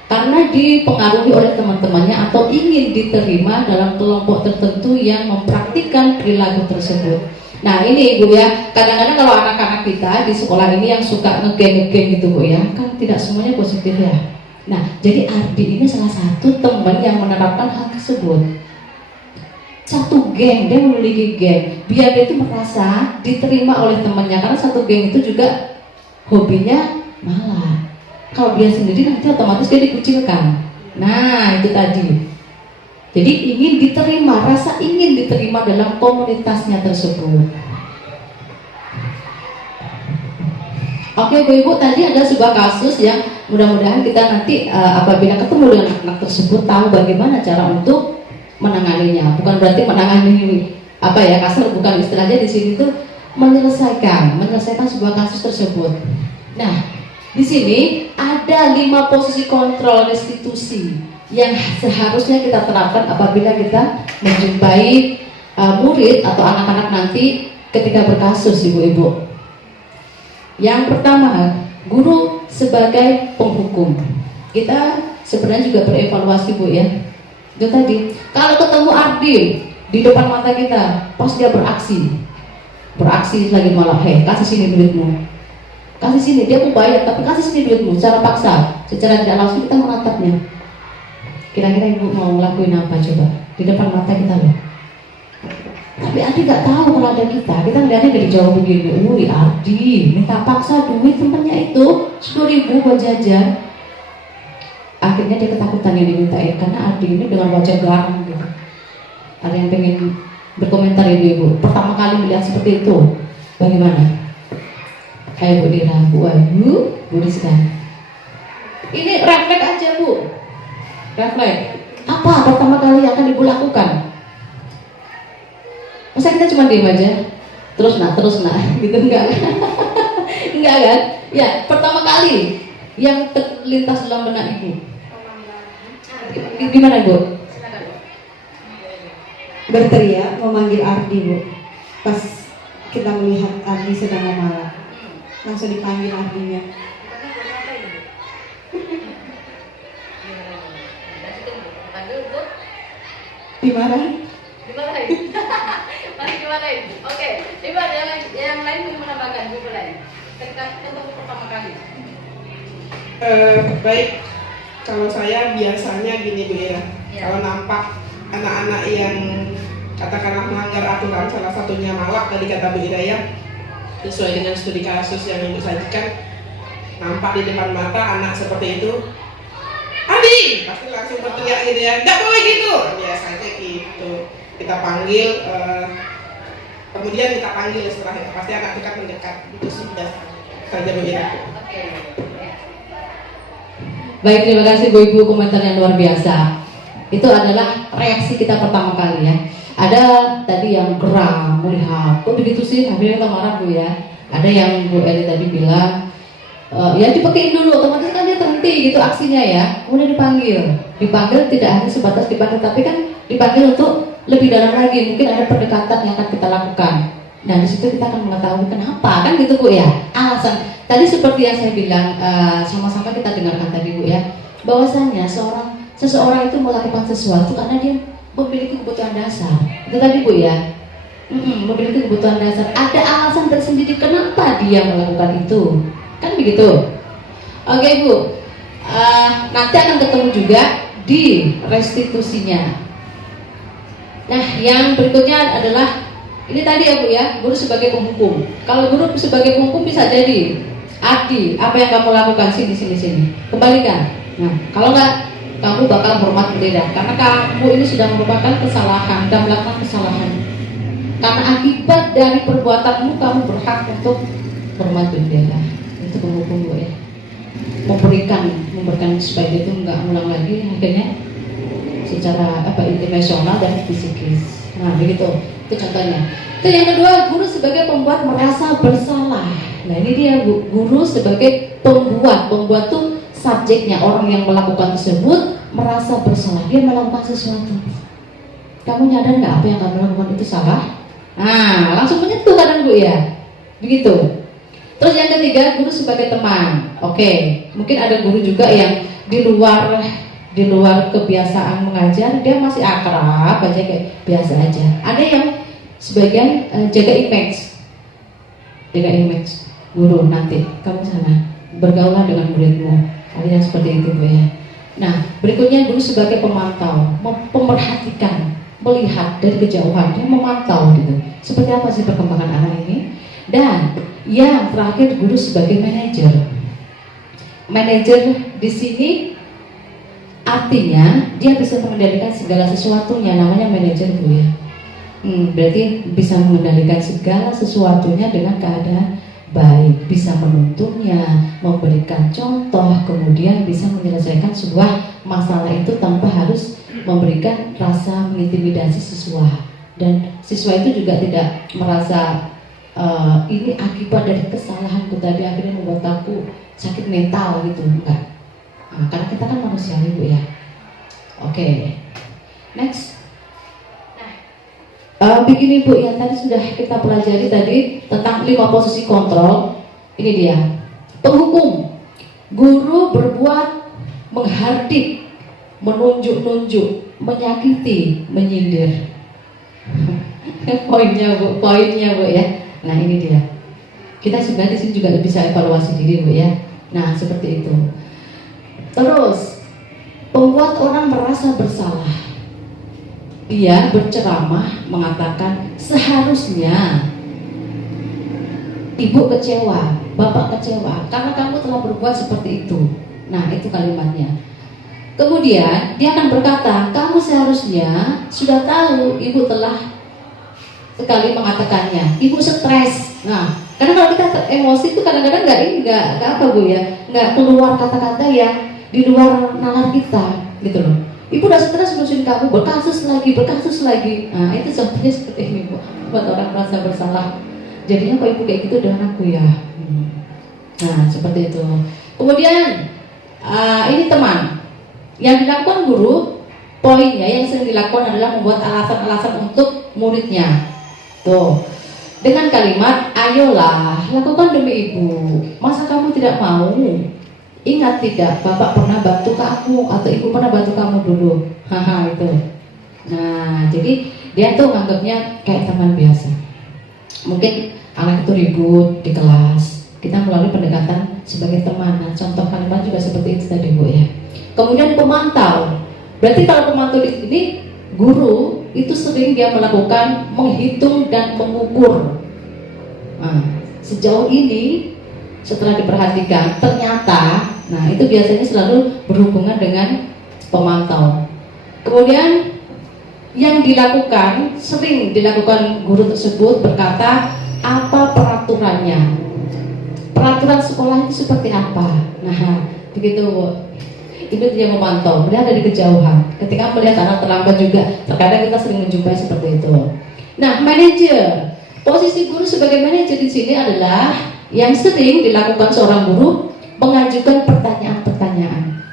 karena dipengaruhi oleh teman-temannya atau ingin diterima dalam kelompok tertentu yang mempraktikkan perilaku tersebut. Nah ini ibu ya, kadang-kadang kalau anak-anak kita di sekolah ini yang suka ngegeng-ngegeng gitu Bu ya, kan tidak semuanya positif ya. Nah jadi Ardi ini salah satu teman yang menerapkan hal tersebut. Satu geng, dia memiliki geng, biar dia itu merasa diterima oleh temannya, karena satu geng itu juga hobinya malah. Kalau dia sendiri nanti otomatis dia dikucilkan. Nah itu tadi. Jadi ingin diterima, rasa ingin diterima dalam komunitasnya tersebut. Oke Bu Ibu, tadi ada sebuah kasus yang mudah-mudahan kita nanti apabila ketemu dengan anak tersebut tahu bagaimana cara untuk menanganinya. Bukan berarti menangani apa ya, kasar, bukan istilahnya di sini tuh menyelesaikan sebuah kasus tersebut. Nah, di sini ada 5 posisi kontrol restitusi yang seharusnya kita terapkan apabila kita menjumpai murid atau anak-anak nanti ketika berkasus, Ibu-ibu. Yang pertama, guru sebagai penghukum. Kita sebenarnya juga berevaluasi Bu ya. Itu tadi, kalau ketemu Ardil di depan mata kita, pas dia beraksi lagi malah, kasih sini duitmu, kasih sini, dia mau bayar tapi kasih sini duitmu, secara paksa, secara tidak langsung kita menatapnya. Kira-kira Ibu mau ngelakuin apa coba di depan mata kita loh? Tapi Ardi nggak tahu kalau ada kita ngeliatnya dari jauh begini. Wih Ardi minta paksa duit temennya itu 10.000 buat jajan. Akhirnya dia ketakutan yang dimintain karena Ardi ini dengan wajah garang gitu. Ada yang pengen berkomentar Ibu-ibu pertama kali melihat seperti itu bagaimana? Ayo Bu Dira, Bu Ayu, Bu Rizka. Ini refleks aja Bu. Refleks. Apa pertama kali akan Ibu lakukan? Masa kita cuma diem aja? Terus nak gitu enggak? Enggak kan? Ya, pertama kali yang terlintas dalam benak Ibu. Gimana Bu? Berteriak memanggil Ardi Bu. Pas kita melihat Ardi sedang memarah, langsung dipanggil Ardinya. Dimarahin. Masih dimarahin. Oke, Ibu ada yang lain mau menambahkan Bu lain ketika ketemu pertama kali? Baik, kalau saya biasanya gini Bu ya. Kalau nampak anak-anak yang katakanlah melanggar aturan, salah satunya malak tadi kata Bu Ira ya, sesuai dengan studi kasus yang Ibu sajikan, nampak di depan mata anak seperti itu, Adi pasti langsung berteriak gitu ya, nggak boleh gitu, biasanya gitu. Kita panggil, kemudian kita panggil setelah itu, pasti anak dekat mendekat, itu sudah saja Bu Ira. Baik, terima kasih Bu Ibu, komentar yang luar biasa. Itu adalah reaksi kita pertama kali ya. Ada tadi yang geram, melihat, kok begitu sih, akhirnya kita marah Bu ya. Ada yang Bu Eli tadi bilang, ya dipakein dulu, otomatis kan dia terhenti gitu aksinya ya. Kemudian dipanggil tidak hanya sebatas dipanggil, tapi kan dipanggil untuk lebih dalam lagi. Mungkin ada pendekatan yang akan kita lakukan. Dan di situ kita akan mengetahui kenapa, kan gitu Bu ya. Alasan tadi seperti yang saya bilang, sama-sama kita dengarkan tadi Bu ya, bahwasanya seseorang itu melakukan sesuatu karena dia memiliki kebutuhan dasar. Itu tadi Bu ya, memiliki kebutuhan dasar. Ada alasan tersendiri kenapa dia melakukan itu, kan begitu. Oke Bu, nanti akan ketemu juga di restitusinya. Nah, yang berikutnya adalah ini tadi ya Bu ya, guru sebagai penghukum. Kalau guru sebagai penghukum bisa jadi, Adi, apa yang kamu lakukan sini, kembalikan. Nah, kalau enggak, kamu bakal hormat bendera karena kamu ini sudah merupakan kesalahan dan melakukan kesalahan. Karena akibat dari perbuatanmu kamu berhak untuk hormat bendera. Itu penghukum Bu ya. Memberikan supaya itu enggak ulang lagi akhirnya secara emosional dan fisikis. Nah, begitu. Itu contohnya. Itu yang kedua, guru sebagai pembuat merasa bersalah. Nah, ini dia Bu, guru sebagai pembuat tuh subjeknya, orang yang melakukan tersebut merasa bersalah, dia melakukan sesuatu. Kamu nyadar nggak apa yang kamu lakukan itu salah? Nah, langsung menyentuh kadang Bu ya, begitu. Terus yang ketiga, guru sebagai teman. Oke, mungkin ada guru juga yang di luar kebiasaan mengajar, dia masih akrab aja kayak biasa aja. Ada yang sebagian jaga image guru, nanti kamu sana bergaulah dengan muridmu. Ada yang seperti itu Bu ya. Nah, berikutnya guru sebagai pemantau, memperhatikan, melihat dari kejauhan, dia memantau gitu. Seperti apa sih perkembangan anak ini? Dan yang terakhir, guru sebagai manajer. Manajer di sini Artinya dia bisa mengendalikan segala sesuatunya, namanya manajer Bu ya. Berarti bisa mengendalikan segala sesuatunya dengan keadaan baik, bisa menuntunnya, memberikan contoh, kemudian bisa menyelesaikan sebuah masalah itu tanpa harus memberikan rasa mengintimidasi siswa. Dan siswa itu juga tidak merasa ini akibat dari kesalahanku tadi akhirnya membuat aku sakit mental gitu, enggak. Karena kita kan manusiawi Bu ya. Oke. Next. Begini Bu, yang tadi sudah kita pelajari tadi tentang 5 posisi kontrol. Ini dia. Penghukum. Guru berbuat menghardik, menunjuk-nunjuk, menyakiti, menyindir. Poinnya Bu ya. Nah ini dia. Kita sebenarnya di sini juga bisa evaluasi diri Bu ya. Nah seperti itu. Terus membuat orang merasa bersalah. Dia berceramah mengatakan seharusnya ibu kecewa, bapak kecewa karena kamu telah berbuat seperti itu. Nah itu kalimatnya. Kemudian dia akan berkata, kamu seharusnya sudah tahu ibu telah sekali mengatakannya. Ibu stres. Nah karena kalau kita emosi itu kadang-kadang nggak apa Bu ya, nggak keluar kata-kata yang di luar nalar kita gitu loh. Ibu udah stres ngurusin kamu, berkasus lagi. Nah itu contohnya seperti ini Bu, buat orang merasa bersalah. Jadinya kok ibu kayak gitu dengan aku ya. Nah seperti itu. Kemudian ini teman yang dilakukan guru, poinnya yang sering dilakukan adalah membuat alasan-alasan untuk muridnya. Tuh, dengan kalimat ayolah lakukan demi ibu, masa kamu tidak mau? Ingat tidak, bapak pernah bantu kamu atau ibu pernah bantu kamu dulu. Haha itu. Nah, jadi dia tuh nganggapnya kayak teman biasa. Mungkin anak itu ribut di kelas, kita melalui pendekatan sebagai teman. Nah, contoh kalimat juga seperti itu tadi Bu ya. Kemudian pemantau. Berarti kalau pemantau di sini guru itu sering dia melakukan menghitung dan mengukur. Nah, sejauh ini setelah diperhatikan ternyata, nah itu biasanya selalu berhubungan dengan pemantau. Kemudian yang dilakukan, sering dilakukan guru tersebut berkata apa peraturannya, peraturan sekolah itu seperti apa. Nah begitu Bu. Itu dia memantau, melihat dari kejauhan. Ketika melihat anak terlambat juga, terkadang kita sering menjumpai seperti itu. Nah manajer, posisi guru sebagai manajer di sini adalah yang sering dilakukan seorang guru, mengajukan pertanyaan-pertanyaan.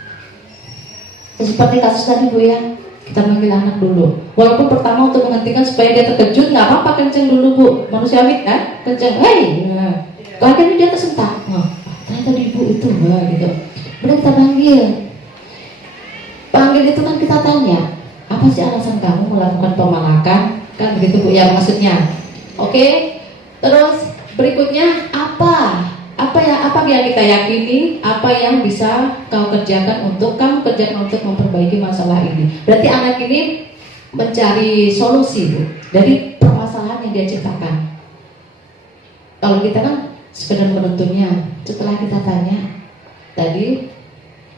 Seperti kasus tadi Bu ya, kita manggil anak dulu. Walaupun pertama untuk menghentikan supaya dia terkejut, nggak apa-apa, kenceng dulu Bu, manusiawi kan, kenceng, hei, nah, akhirnya dia tersentak. Ternyata ibu itu, gitu. Kemudian kita panggil itu kan kita tanya, apa sih alasan kamu melakukan pemalakan? Kan begitu Bu ya maksudnya. Oke, terus berikutnya apa yang kita yakini, apa yang bisa kamu kerjakan untuk memperbaiki masalah ini. Berarti anak ini mencari solusi Bu, dari permasalahan yang dia ciptakan. Kalau kita kan sekedar menuntunnya. Setelah kita tanya tadi,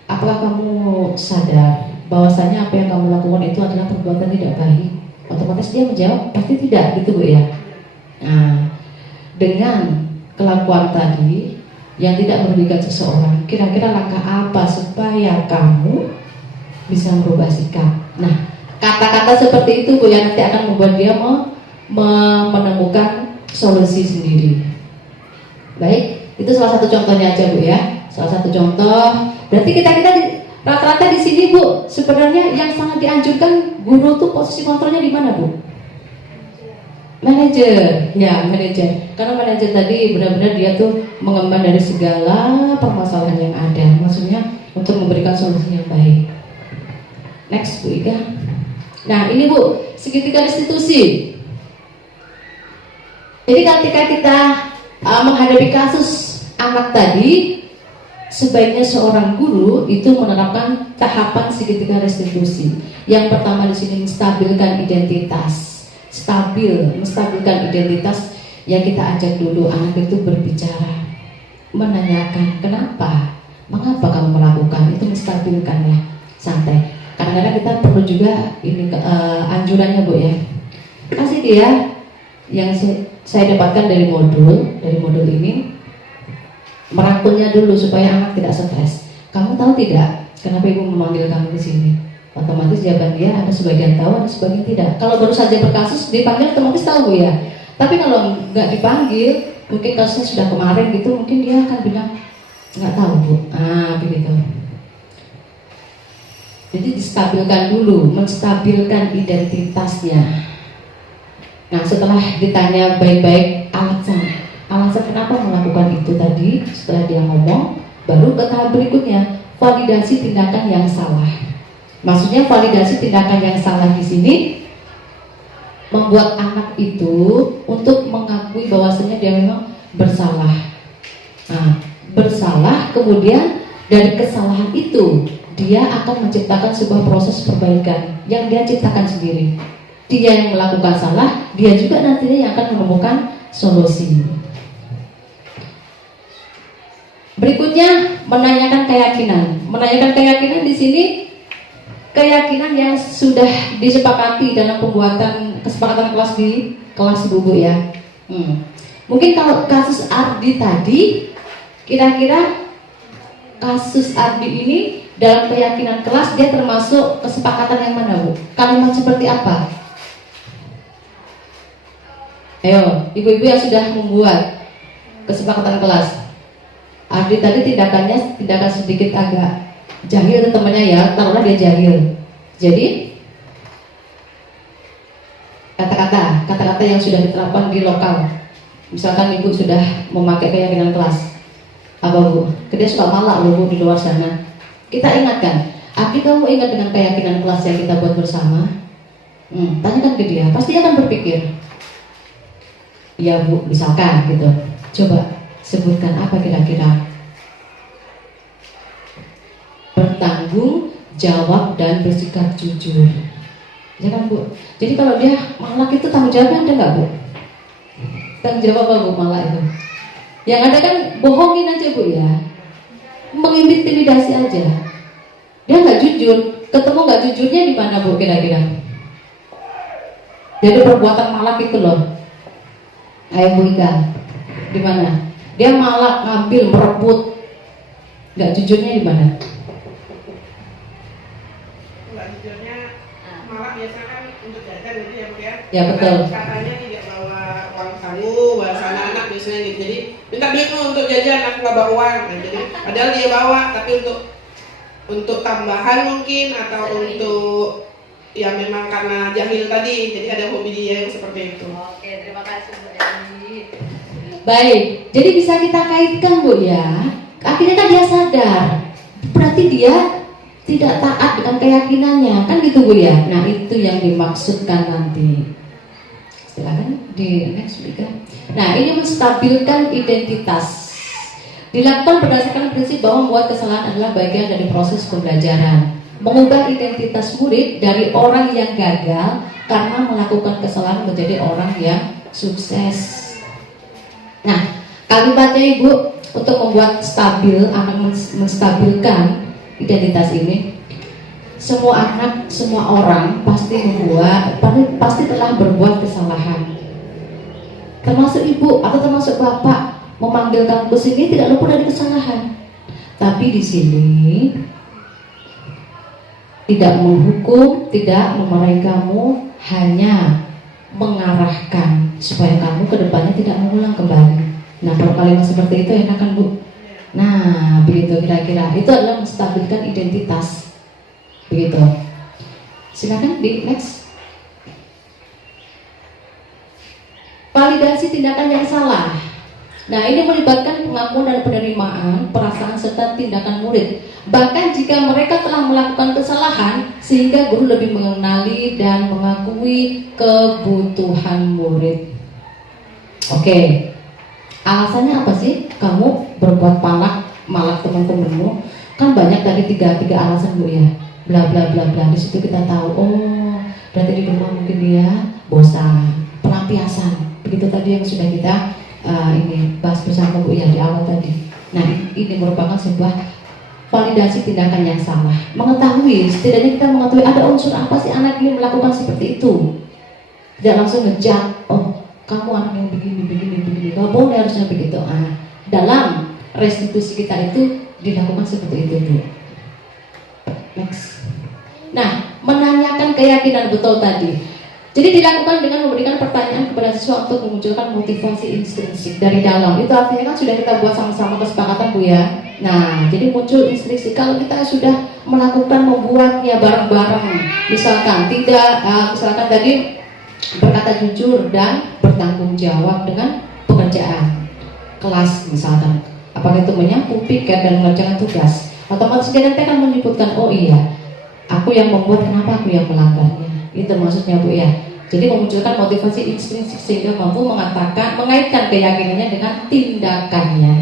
apakah kamu sadar bahwasanya apa yang kamu lakukan itu adalah perbuatan tidak baik? Otomatis dia menjawab pasti tidak, gitu Bu ya. Nah, dengan kelakuan tadi yang tidak merugikan seseorang, kira-kira langkah apa supaya kamu bisa merubah sikap? Nah, kata-kata seperti itu Bu yang nanti akan membuat dia menemukan solusi sendiri. Baik, itu salah satu contohnya aja Bu ya. Salah satu contoh. Berarti kita rata-rata di sini Bu, sebenarnya yang sangat dianjurkan guru tuh posisi kontrolnya di mana Bu? Manajer, ya manajer. Karena manajer tadi benar-benar dia tuh mengemban dari segala permasalahan yang ada. Maksudnya untuk memberikan solusi yang baik. Next Bu Ika. Nah ini Bu, segitiga restitusi. Jadi ketika kita menghadapi kasus anak tadi, sebaiknya seorang guru itu menerapkan tahapan segitiga restitusi. Yang pertama di sini menstabilkan identitas. Menstabilkan identitas, yang kita ajak dulu anak itu berbicara, menanyakan kenapa, mengapa kamu melakukan itu, menstabilkan ya. santai. Kadang-kadang kita perlu juga ini anjurannya Bu ya. Kasih dia yang saya dapatkan dari modul ini, merangkulnya dulu supaya anak tidak stres. Kamu tahu tidak kenapa ibu memanggil kamu ke sini? Otomatis jawaban dia ada sebagian tahu, ada sebagian tidak. Kalau baru saja berkasus dipanggil otomatis tahu Bu ya. Tapi kalau nggak dipanggil, mungkin kasusnya sudah kemarin gitu, mungkin dia akan bilang nggak tahu Bu. Begitu. Jadi distabilkan dulu, menstabilkan identitasnya. Nah, setelah ditanya baik-baik alasan kenapa melakukan itu tadi, setelah dia ngomong, baru ke tahap berikutnya, validasi tindakan yang salah. Maksudnya validasi tindakan yang salah di sini membuat anak itu untuk mengakui bahwasanya dia memang bersalah. Nah, bersalah, kemudian dari kesalahan itu dia akan menciptakan sebuah proses perbaikan yang dia ciptakan sendiri. Dia yang melakukan salah, dia juga nantinya yang akan menemukan solusi. Berikutnya menanyakan keyakinan. Menanyakan keyakinan di sini keyakinan yang sudah disepakati dalam pembuatan kesepakatan kelas di kelas Bu ya. Mungkin kalau kasus Ardi tadi, kira-kira kasus Ardi ini dalam keyakinan kelas dia termasuk kesepakatan yang mana Bu? Kalimat seperti apa? Ayo, ibu-ibu yang sudah membuat kesepakatan kelas. Ardi tadi tindakan sedikit agak jahil temannya ya, taruhlah dia jahil. Jadi kata-kata yang sudah diterapkan di lokal. Misalkan ibu sudah memakai keyakinan kelas, apa Bu? Dia suka malak loh Bu di luar sana. Kita ingatkan, Abi kamu ingat dengan keyakinan kelas yang kita buat bersama? Tanyakan ke dia, pasti akan berpikir. Ya Bu, misalkan gitu. Coba sebutkan apa kira-kira. Bertanggung jawab dan bersikap jujur. Ya kan Bu? Jadi kalau dia malak itu tanggung jawabnya ada nggak Bu? Tanggung jawab apa Bu malak itu? Yang ada kan bohongin aja Bu ya, mengintimidasi aja. Dia nggak jujur, ketemu nggak jujurnya di mana Bu kira-kira? Jadi perbuatan malak itu loh, Ayah Bu Ika, di mana? Dia malak, ngambil, merebut, nggak jujurnya di mana? Nggak jujurnya malah biasanya kan untuk jajan gitu ya Bu ya. Ya betul. Katanya tidak bawa uang saku, bawa anak-anak biasanya gitu. Jadi minta bingung untuk jajan, aku nggak bawa uang. Nah, jadi padahal dia bawa, tapi untuk tambahan mungkin atau untuk ya memang karena jahil tadi. Jadi ada hobi dia yang seperti itu. Oke, terima kasih Bu Dewi. Baik, jadi bisa kita kaitkan Bu ya. Akhirnya kan dia sadar, berarti dia tidak taat dengan keyakinannya, kan gitu Bu ya. Nah itu yang dimaksudkan nanti. Silakan di next Bika. Nah ini menstabilkan identitas. Dilakukan berdasarkan prinsip bahwa membuat kesalahan adalah bagian dari proses pembelajaran. Mengubah identitas murid dari orang yang gagal karena melakukan kesalahan menjadi orang yang sukses. Nah, kalimatnya Ibu untuk membuat stabil, anak menstabilkan identitas ini. Semua anak, semua orang pasti telah berbuat kesalahan. Termasuk ibu atau termasuk bapak memanggil kamu ke sini tidak luput dari kesalahan. Tapi di sini tidak menghukum, tidak memarahi kamu, hanya mengarahkan supaya kamu ke depannya tidak mengulang kembali. Nah, kalau kalimat seperti itu enak kan Bu? Nah, begitu kira-kira. Itu adalah menstabilkan identitas. Begitu. Silakan di next. Validasi tindakan yang salah. Nah, ini melibatkan pengakuan dan penerimaan, perasaan serta tindakan murid. Bahkan jika mereka telah melakukan kesalahan, sehingga guru lebih mengenali dan mengakui kebutuhan murid. Oke. Alasannya apa sih kamu berbuat malak teman-temanmu? Kan banyak tadi tiga alasan Bu ya. Bla bla bla bla. Di situ kita tahu, oh, berarti di rumah mungkin dia bosan, pelampiasan. Begitu tadi yang sudah kita ini bahas bersama Bu ya di awal tadi. Nah, ini merupakan sebuah validasi tindakan yang salah, mengetahui, setidaknya kita mengetahui ada unsur apa sih anak ini melakukan seperti itu. Tidak langsung ngejat, oh kamu anak yang begini, gak boleh harusnya begitu. Dalam restitusi kita itu dilakukan seperti itu, Bu. Next. Nah, menanyakan keyakinan betul tadi. Jadi dilakukan dengan memberikan pertanyaan kepada siswa untuk memunculkan motivasi intrinsik dari dalam. Itu artinya kan sudah kita buat sama-sama kesepakatan, Bu ya. Nah, jadi muncul intrinsik kalau kita sudah melakukan membuatnya bareng-bareng. Misalkan misalkan tadi berkata jujur dan bertanggung jawab dengan pekerjaan kelas misalkan. Apakah itu menyapu, piket, dan mengerjakan tugas. Otomatis dia nanti akan menyebutkan, oh iya, aku yang membuat, kenapa aku yang melanggarnya. Itu maksudnya, Bu ya. Jadi memunculkan motivasi intrinsik sehingga mampu mengaitkan keyakinannya dengan tindakannya.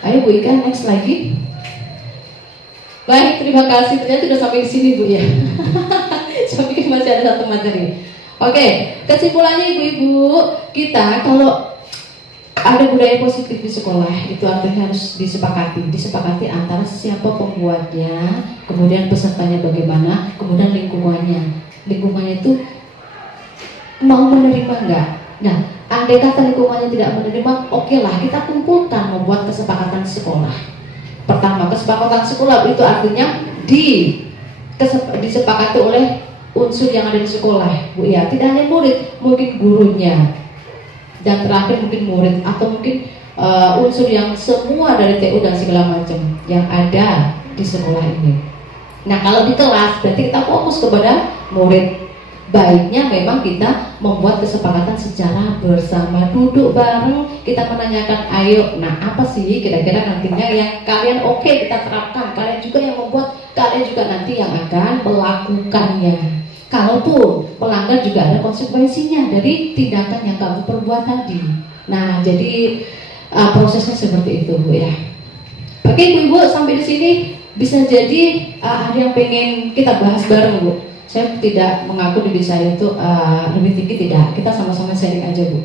Ayo Bu Ika, next lagi. Baik, terima kasih. Ternyata sudah sampai di sini, Bu ya. Saya pikir masih ada satu materi. Oke, kesimpulannya ibu-ibu, kita kalau ada budaya positif di sekolah itu artinya harus disepakati antara siapa pembuatnya, kemudian pesertanya bagaimana, kemudian lingkungannya itu mau menerima enggak. Nah, andai kata lingkungannya tidak menerima, oke lah kita kumpulkan membuat kesepakatan sekolah. Pertama, kesepakatan sekolah itu artinya disepakati oleh unsur yang ada di sekolah, Bu ya. Tidak hanya murid, mungkin gurunya. Dan terakhir mungkin murid atau mungkin unsur yang semua dari TU dan segala macam yang ada di sekolah ini. Nah, kalau di kelas berarti kita fokus kepada murid. Baiknya memang kita membuat kesepakatan secara bersama, duduk bareng, kita menanyakan, ayo, nah apa sih kira-kira nantinya yang kalian oke kita terapkan, kalian juga yang membuat, kalian juga nanti yang akan melakukannya. Kalaupun pelanggar juga ada konsekuensinya dari tindakan yang kamu perbuat tadi. Nah, jadi prosesnya seperti itu, Bu ya. Oke, Ibu-ibu, sampai di sini bisa jadi ada yang pengen kita bahas bareng, Bu. Saya tidak mengaku diri saya itu lebih tinggi, tidak. Kita sama-sama sharing aja, Bu.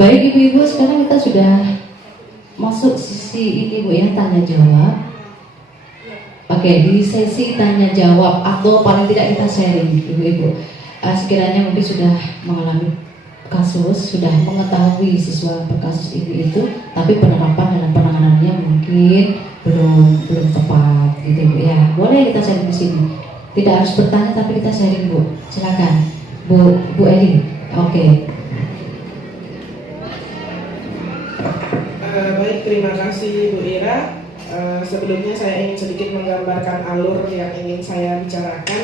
Baik, Ibu-ibu, sekarang kita sudah masuk sisi ini, Bu ya, tanya jawab. Oke, di sesi tanya jawab atau paling tidak kita sharing, Ibu-ibu. Sekiranya mungkin sudah mengalami kasus, sudah mengetahui siswa berkasus ini itu, tapi penerapan dalam penanganannya mungkin belum tepat, gitu Bu ya. Boleh kita sharing di sini. Tidak harus bertanya, tapi kita sharing, Bu. Silakan, Bu Eli. Oke. Baik, terima kasih Bu Ira. Sebelumnya saya ingin sedikit menggambarkan alur yang ingin saya bicarakan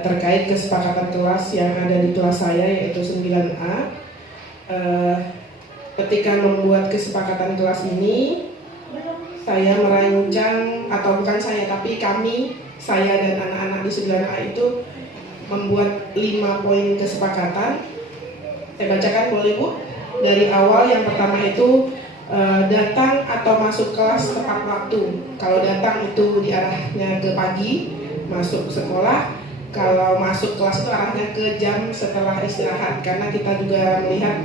terkait kesepakatan kelas yang ada di kelas saya, yaitu 9A. Ketika membuat kesepakatan kelas ini, saya merancang, atau bukan saya, tapi saya dan anak-anak di 9A itu membuat 5 poin kesepakatan. Saya bacakan, boleh Bu? Dari awal, yang pertama itu datang atau masuk kelas tepat waktu. Kalau datang itu diarahnya ke pagi, masuk sekolah. Kalau masuk kelas itu arahnya ke jam setelah istirahat, karena kita juga melihat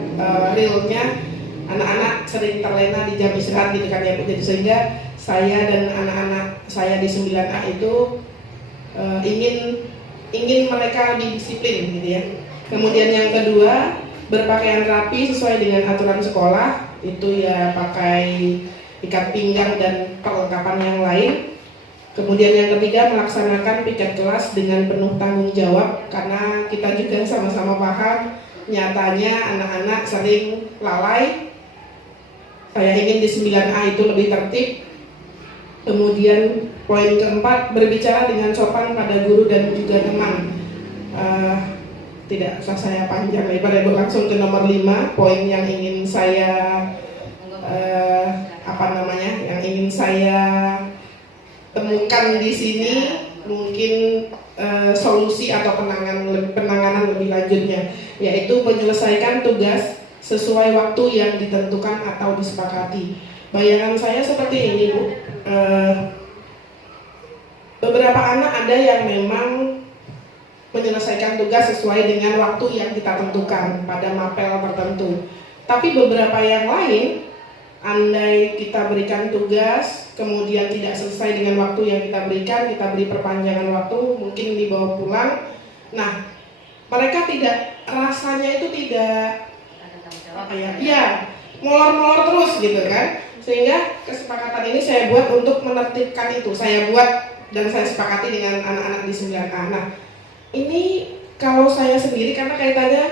realnya anak-anak sering terlena di jam istirahat gitu kan ya Bu. Jadi sehingga saya dan anak-anak saya di 9A itu ingin mereka lebih disiplin gitu ya. Kemudian yang kedua, berpakaian rapi sesuai dengan aturan sekolah. Itu ya pakai ikat pinggang dan perlengkapan yang lain. Kemudian yang ketiga, melaksanakan piket kelas dengan penuh tanggung jawab, karena kita juga sama-sama paham nyatanya anak-anak sering lalai. Saya ingin di 9A itu lebih tertib. Kemudian poin keempat, berbicara dengan sopan pada guru dan juga teman. Tidak usah saya panjang lebar, langsung ke nomor 5, poin yang ingin saya yang ingin saya temukan di sini, mungkin solusi atau penanganan lebih lanjutnya, yaitu menyelesaikan tugas sesuai waktu yang ditentukan atau disepakati. Bayangan saya seperti ini, Bu. Beberapa anak ada yang memang menyelesaikan tugas sesuai dengan waktu yang kita tentukan pada mapel tertentu. Tapi beberapa yang lain andai kita berikan tugas, kemudian tidak selesai dengan waktu yang kita berikan, kita beri perpanjangan waktu, mungkin dibawa pulang. Nah, mereka tidak, rasanya itu tidak apa ya, iya, molor-molor terus gitu kan. Sehingga kesepakatan ini saya buat untuk menertibkan itu. Saya buat dan saya sepakati dengan anak-anak di 9A. Nah, ini kalau saya sendiri, karena kaitannya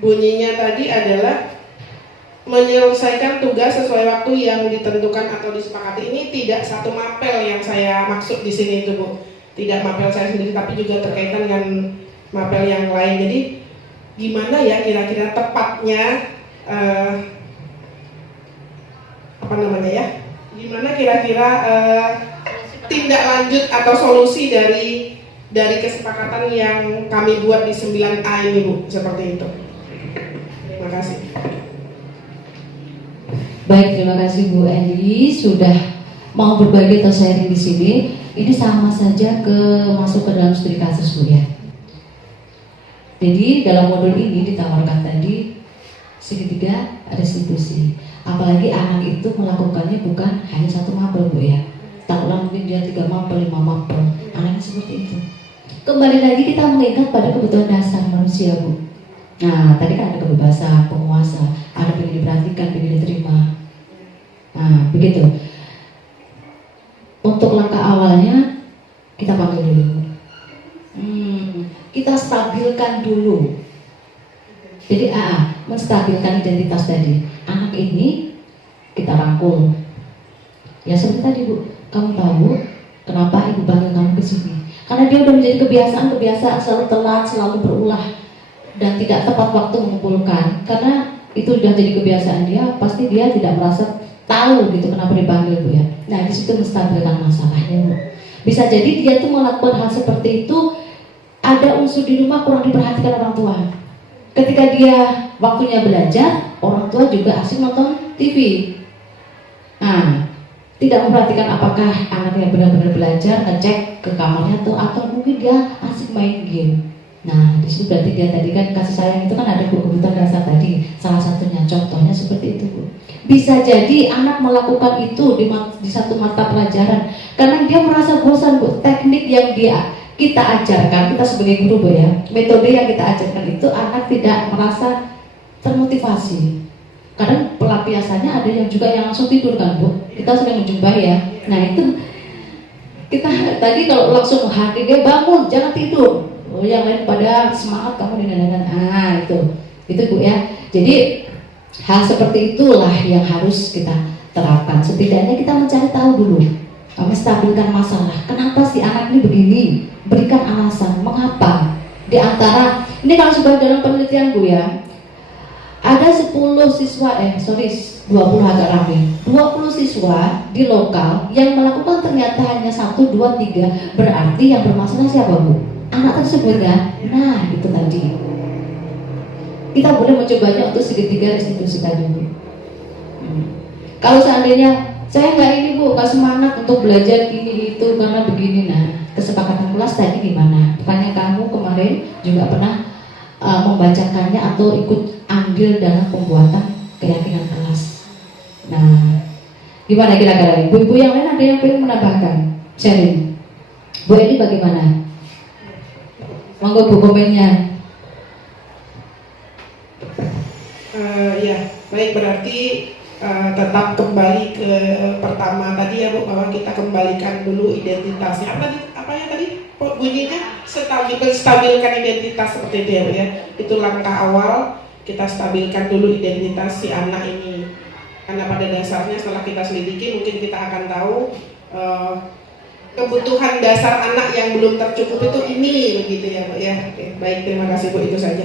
bunyinya tadi adalah menyelesaikan tugas sesuai waktu yang ditentukan atau disepakati. Ini tidak satu mapel yang saya maksud di sini itu, Bu. Tidak mapel saya sendiri, tapi juga terkaitan dengan mapel yang lain. Jadi gimana ya kira-kira tepatnya gimana kira-kira tindak lanjut atau solusi dari kesepakatan yang kami buat di 9A ini, Bu, seperti itu. Terima kasih. Baik, terima kasih Bu Eli sudah mau berbagi atau sharing di sini. Ini sama saja masuk ke dalam studi kasus, Bu ya. Jadi dalam modul ini ditawarkan tadi segitiga restitusi. Apalagi anak itu melakukannya bukan hanya satu mapel, Bu ya. Tak ulang mungkin dia 3 mapel, 5 mapel. Anaknya seperti itu. Kembali lagi kita mengingat pada kebutuhan dasar manusia, Bu. Nah, tadi kan ada kebebasan, penguasa, ada yang diperhatikan, yang diterima. Nah, begitu. Untuk langkah awalnya kita panggil dulu. Kita stabilkan dulu. Jadi menstabilkan identitas tadi. Anak ini kita rangkul. Ya seperti tadi, Bu, kamu tahu kenapa ibu panggil kamu ke sini? Karena dia udah menjadi kebiasaan selalu telat, selalu berulah dan tidak tepat waktu mengumpulkan. Karena itu sudah jadi kebiasaan dia, pasti dia tidak merasa tahu gitu kenapa dipanggil, Bu ya. Nah, di situ menstabilkan masalahnya, Bu. Bisa jadi dia tuh melakukan hal seperti itu, ada unsur di rumah kurang diperhatikan orang tua. Ketika dia waktunya belajar, orang tua juga asik nonton TV. Nah, tidak memperhatikan apakah anaknya benar-benar belajar, ngecek ke kamarnya atau mungkin dia asik main game. Nah, di situ berarti dia tadi kan kasih sayang itu kan ada kebutuhan dasar tadi. Salah satunya contohnya seperti itu, Bu. Bisa jadi anak melakukan itu di satu mata pelajaran karena dia merasa bosan, Bu. Teknik yang kita ajarkan, kita sebagai guru, Bu ya, metode yang kita ajarkan itu anak tidak merasa termotivasi. Kadang pelampiasannya ada yang juga yang langsung tidur kan, Bu. Kita sering menjumpai ya. Nah itu kita tadi kalau langsung hati dia bangun, jangan tidur. Oh, yang lain pada semangat kamu dengan itu Bu ya. Jadi hal seperti itulah yang harus kita terapkan. Setidaknya kita mencari tahu dulu, menstabilkan masalah. Kenapa si anak ini begini? Berikan alasan mengapa. Di antara ini kalau sudah dalam penelitian, Bu ya, ada 10 siswa 20 agak ramai. 20 siswa di lokal yang melakukan ternyata hanya 1, 2, 3. Berarti yang bermasalah siapa, Bu? Anak tersebut kan? Nah, itu tadi. Kita boleh mencobanya untuk segitiga restitusi tadi, Bu. Kalau seandainya saya nggak ini, Bu, nggak semangat untuk belajar ini itu karena begini. Nah, kesepakatan kelas tadi gimana? Bukannya kamu kemarin juga pernah membacakannya atau ikut andil dalam pembuatan keyakinan kelas. Nah, gimana kira-kira? Ibu-ibu yang lain ada yang pengen menambahkan? Sharing. Bu ini bagaimana? Monggo, Bu, komennya. Ya, baik, berarti tetap kembali ke pertama tadi ya, Bu, bahwa kita kembalikan dulu identitasnya. Apa yang tadi bunyinya? Stabilkan identitas seperti itu ya, Bu ya. Itu langkah awal, kita stabilkan dulu identitas si anak ini. Karena pada dasarnya setelah kita selidiki mungkin kita akan tahu kebutuhan dasar anak yang belum tercukup itu ini, begitu ya, Bu ya. Oke, baik, terima kasih, Bu, itu saja.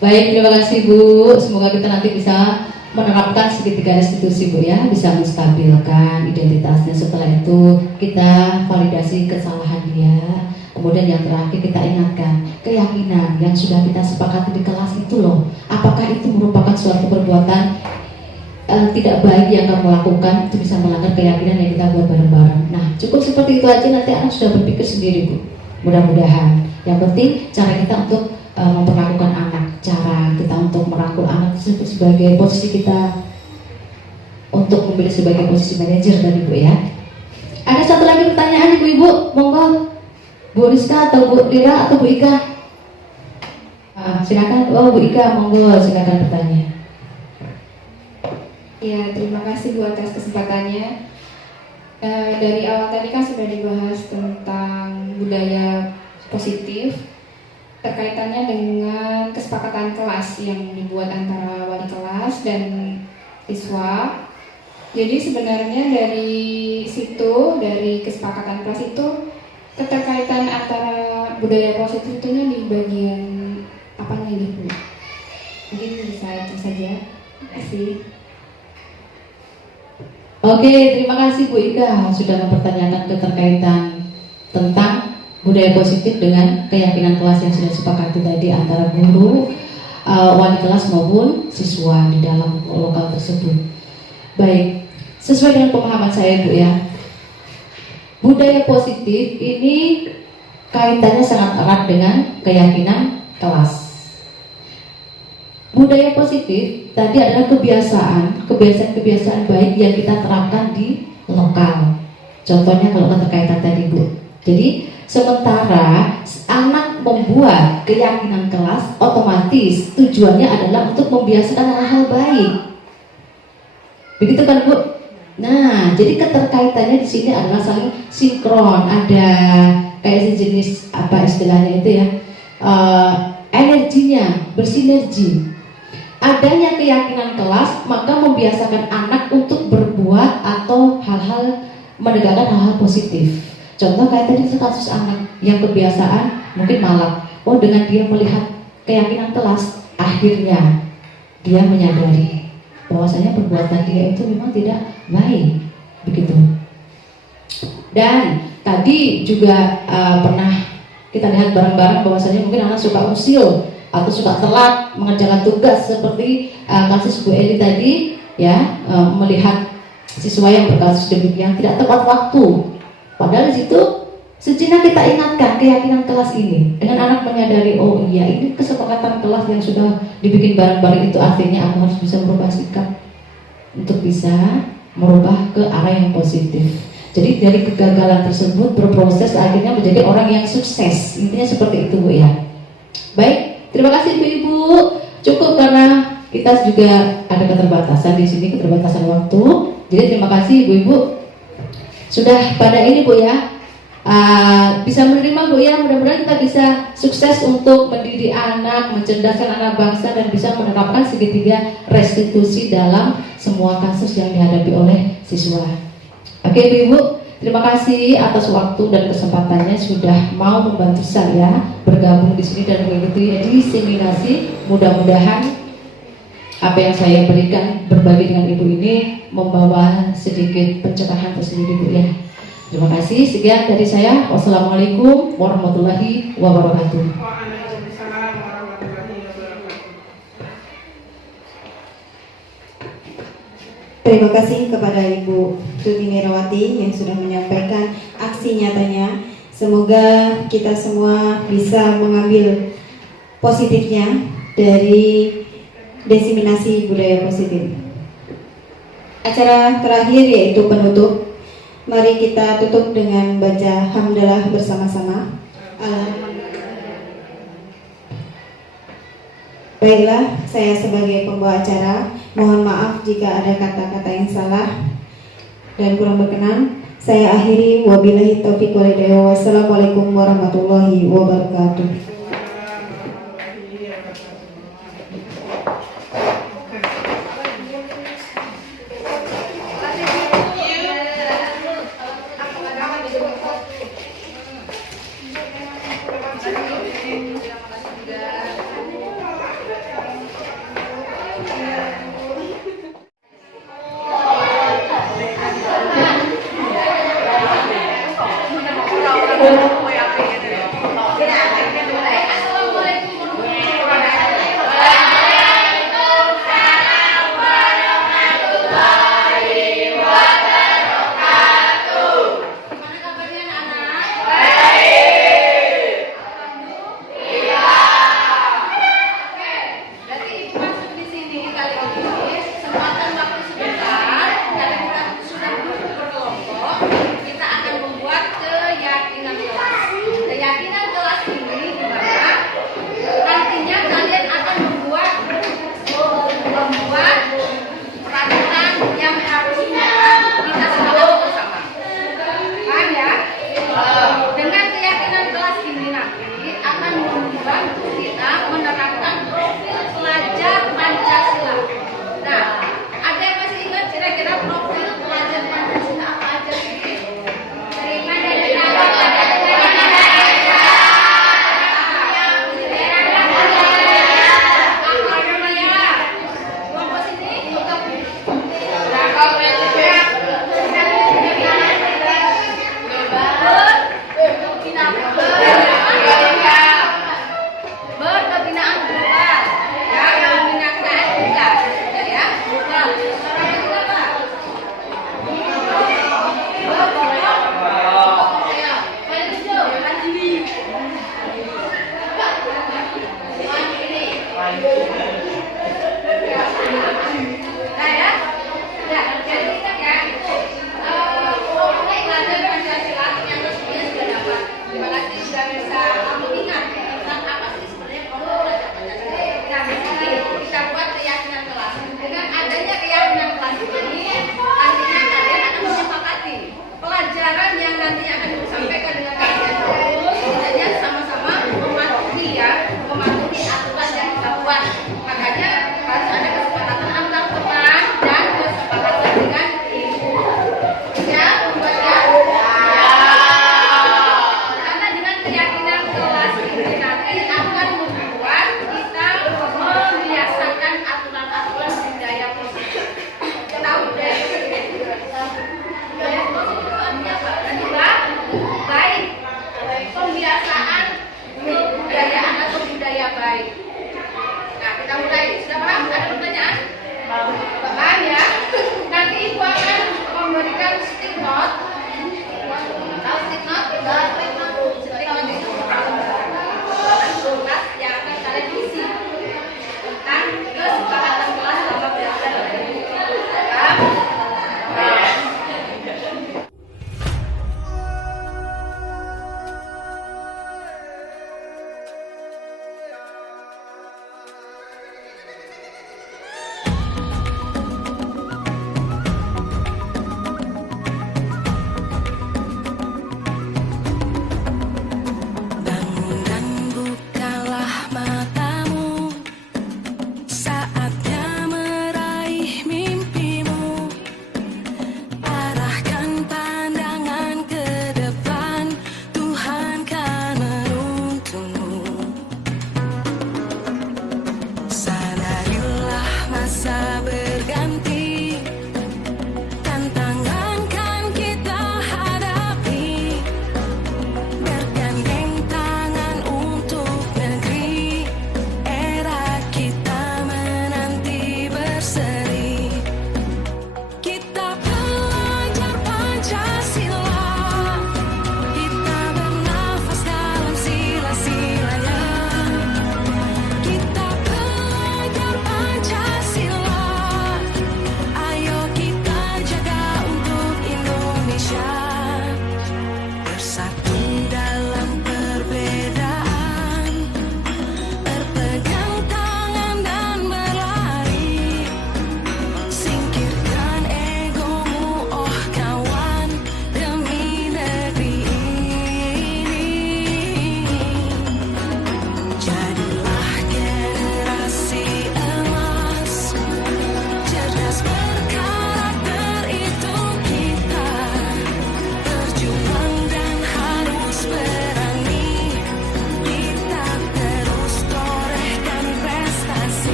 Baik, terima kasih, Bu. Semoga kita nanti bisa menerapkan segitiga restitusi, Bu ya, bisa menstabilkan identitasnya. Setelah itu kita validasi kesalahan dia. Kemudian yang terakhir kita ingatkan keyakinan yang sudah kita sepakati di kelas itu loh. Apakah itu merupakan suatu perbuatan tidak baik yang kamu lakukan, itu bisa melanggar keyakinan yang kita buat bareng-bareng. Nah, cukup seperti itu aja, nanti anak sudah berpikir sendiri, Bu. Mudah-mudahan. Yang penting cara kita untuk memperlakukan anak. cara kita untuk merangkul anak tersebut sebagai posisi kita untuk memilih sebagai posisi manajer tadi Bu ya. Ada satu lagi pertanyaan Ibu-ibu, monggo Bu Rizka atau Bu Lira atau Bu Ika. Silakan, Bu Ika, monggo silakan bertanya. Ya, terima kasih Bu atas kesempatannya. Dari awal tadi kan sudah dibahas tentang budaya positif, terkaitannya dengan kesepakatan kelas yang dibuat antara wali kelas dan siswa. Jadi sebenarnya dari situ, dari kesepakatan kelas itu, keterkaitan antara budaya positif itu di bagian apanya gitu? Mungkin bisa itu saja. Terima kasih. Oke, terima kasih Bu Ika sudah mempertanyakan keterkaitan tentang budaya positif dengan keyakinan kelas yang sudah disepakati tadi antara guru, wali kelas maupun siswa di dalam lokal tersebut. Baik, sesuai dengan pemahaman saya Bu ya, budaya positif ini kaitannya sangat erat dengan keyakinan kelas. Budaya positif tadi adalah kebiasaan baik yang kita terapkan di lokal. Contohnya kalau keterkaitan tadi Bu. Jadi sementara anak membuat keyakinan kelas, otomatis tujuannya adalah untuk membiasakan hal-hal baik. Begitu kan Bu? Nah, jadi keterkaitannya di sini adalah saling sinkron. Ada kayak sejenis apa istilahnya itu ya, energinya bersinergi. Adanya keyakinan kelas, maka membiasakan anak untuk berbuat atau menegakkan hal-hal positif. Contoh kayak tadi kasus anak yang kebiasaan mungkin malam. Oh, dengan dia melihat keyakinan kelas, akhirnya dia menyadari bahwasanya perbuatan dia itu memang tidak baik, begitu. Dan tadi juga pernah kita lihat bareng-bareng bahwasanya mungkin anak suka usil atau suka telat mengerjakan tugas seperti kasus Bu Eli tadi ya, melihat siswa yang berkasus demikian tidak tepat waktu. Padahal di situ sejenak kita ingatkan keyakinan kelas ini dengan anak menyadari, oh iya ini kesepakatan kelas yang sudah dibikin bareng-bareng, itu artinya aku harus bisa merubah sikap untuk bisa merubah ke arah yang positif. Jadi dari kegagalan tersebut berproses akhirnya menjadi orang yang sukses. Intinya seperti itu Bu ya. Baik. Terima kasih Ibu-ibu. Cukup karena kita juga ada keterbatasan di sini, keterbatasan waktu. Jadi terima kasih Ibu-ibu sudah pada ini Bu ya, bisa menerima Bu ya. Mudah-mudahan kita bisa sukses untuk mendidik anak, mencerdaskan anak bangsa, dan bisa menerapkan segitiga restitusi dalam semua kasus yang dihadapi oleh siswa. Oke Ibu-ibu, terima kasih atas waktu dan kesempatannya sudah mau membantu saya bergabung di sini dan mengikuti diseminasi. Mudah-mudahan apa yang saya berikan berbagi dengan Ibu ini membawa sedikit pencerahan tersendiri Bu ya. Terima kasih. Sekian dari saya. Wassalamualaikum warahmatullahi wabarakatuh. Waalaikumsalam warahmatullahi wabarakatuh. Terima kasih kepada Ibu Tuti Mirawati yang sudah menyampaikan aksi nyatanya. Semoga kita semua bisa mengambil positifnya dari diseminasi budaya positif. Acara terakhir yaitu penutup. Mari kita tutup dengan baca hamdalah bersama-sama. Baiklah, saya sebagai pembawa acara mohon maaf jika ada kata-kata yang salah dan kurang berkenan. Saya akhiri, wabillahi taufiq wal hidayah. Wassalamualaikum warahmatullahi wabarakatuh.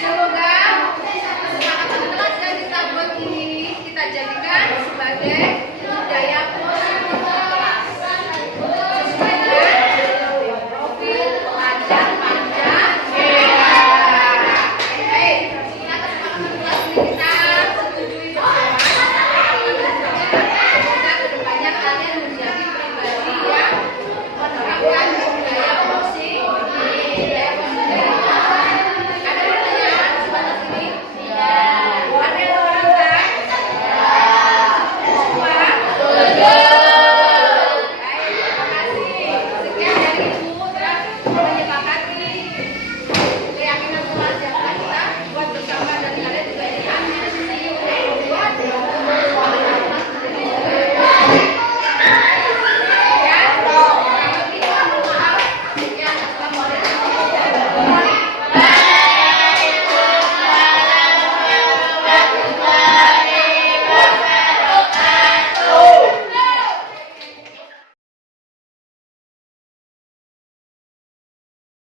Semoga kesepakatan kelas yang kita buat ini kita jadikan sebagai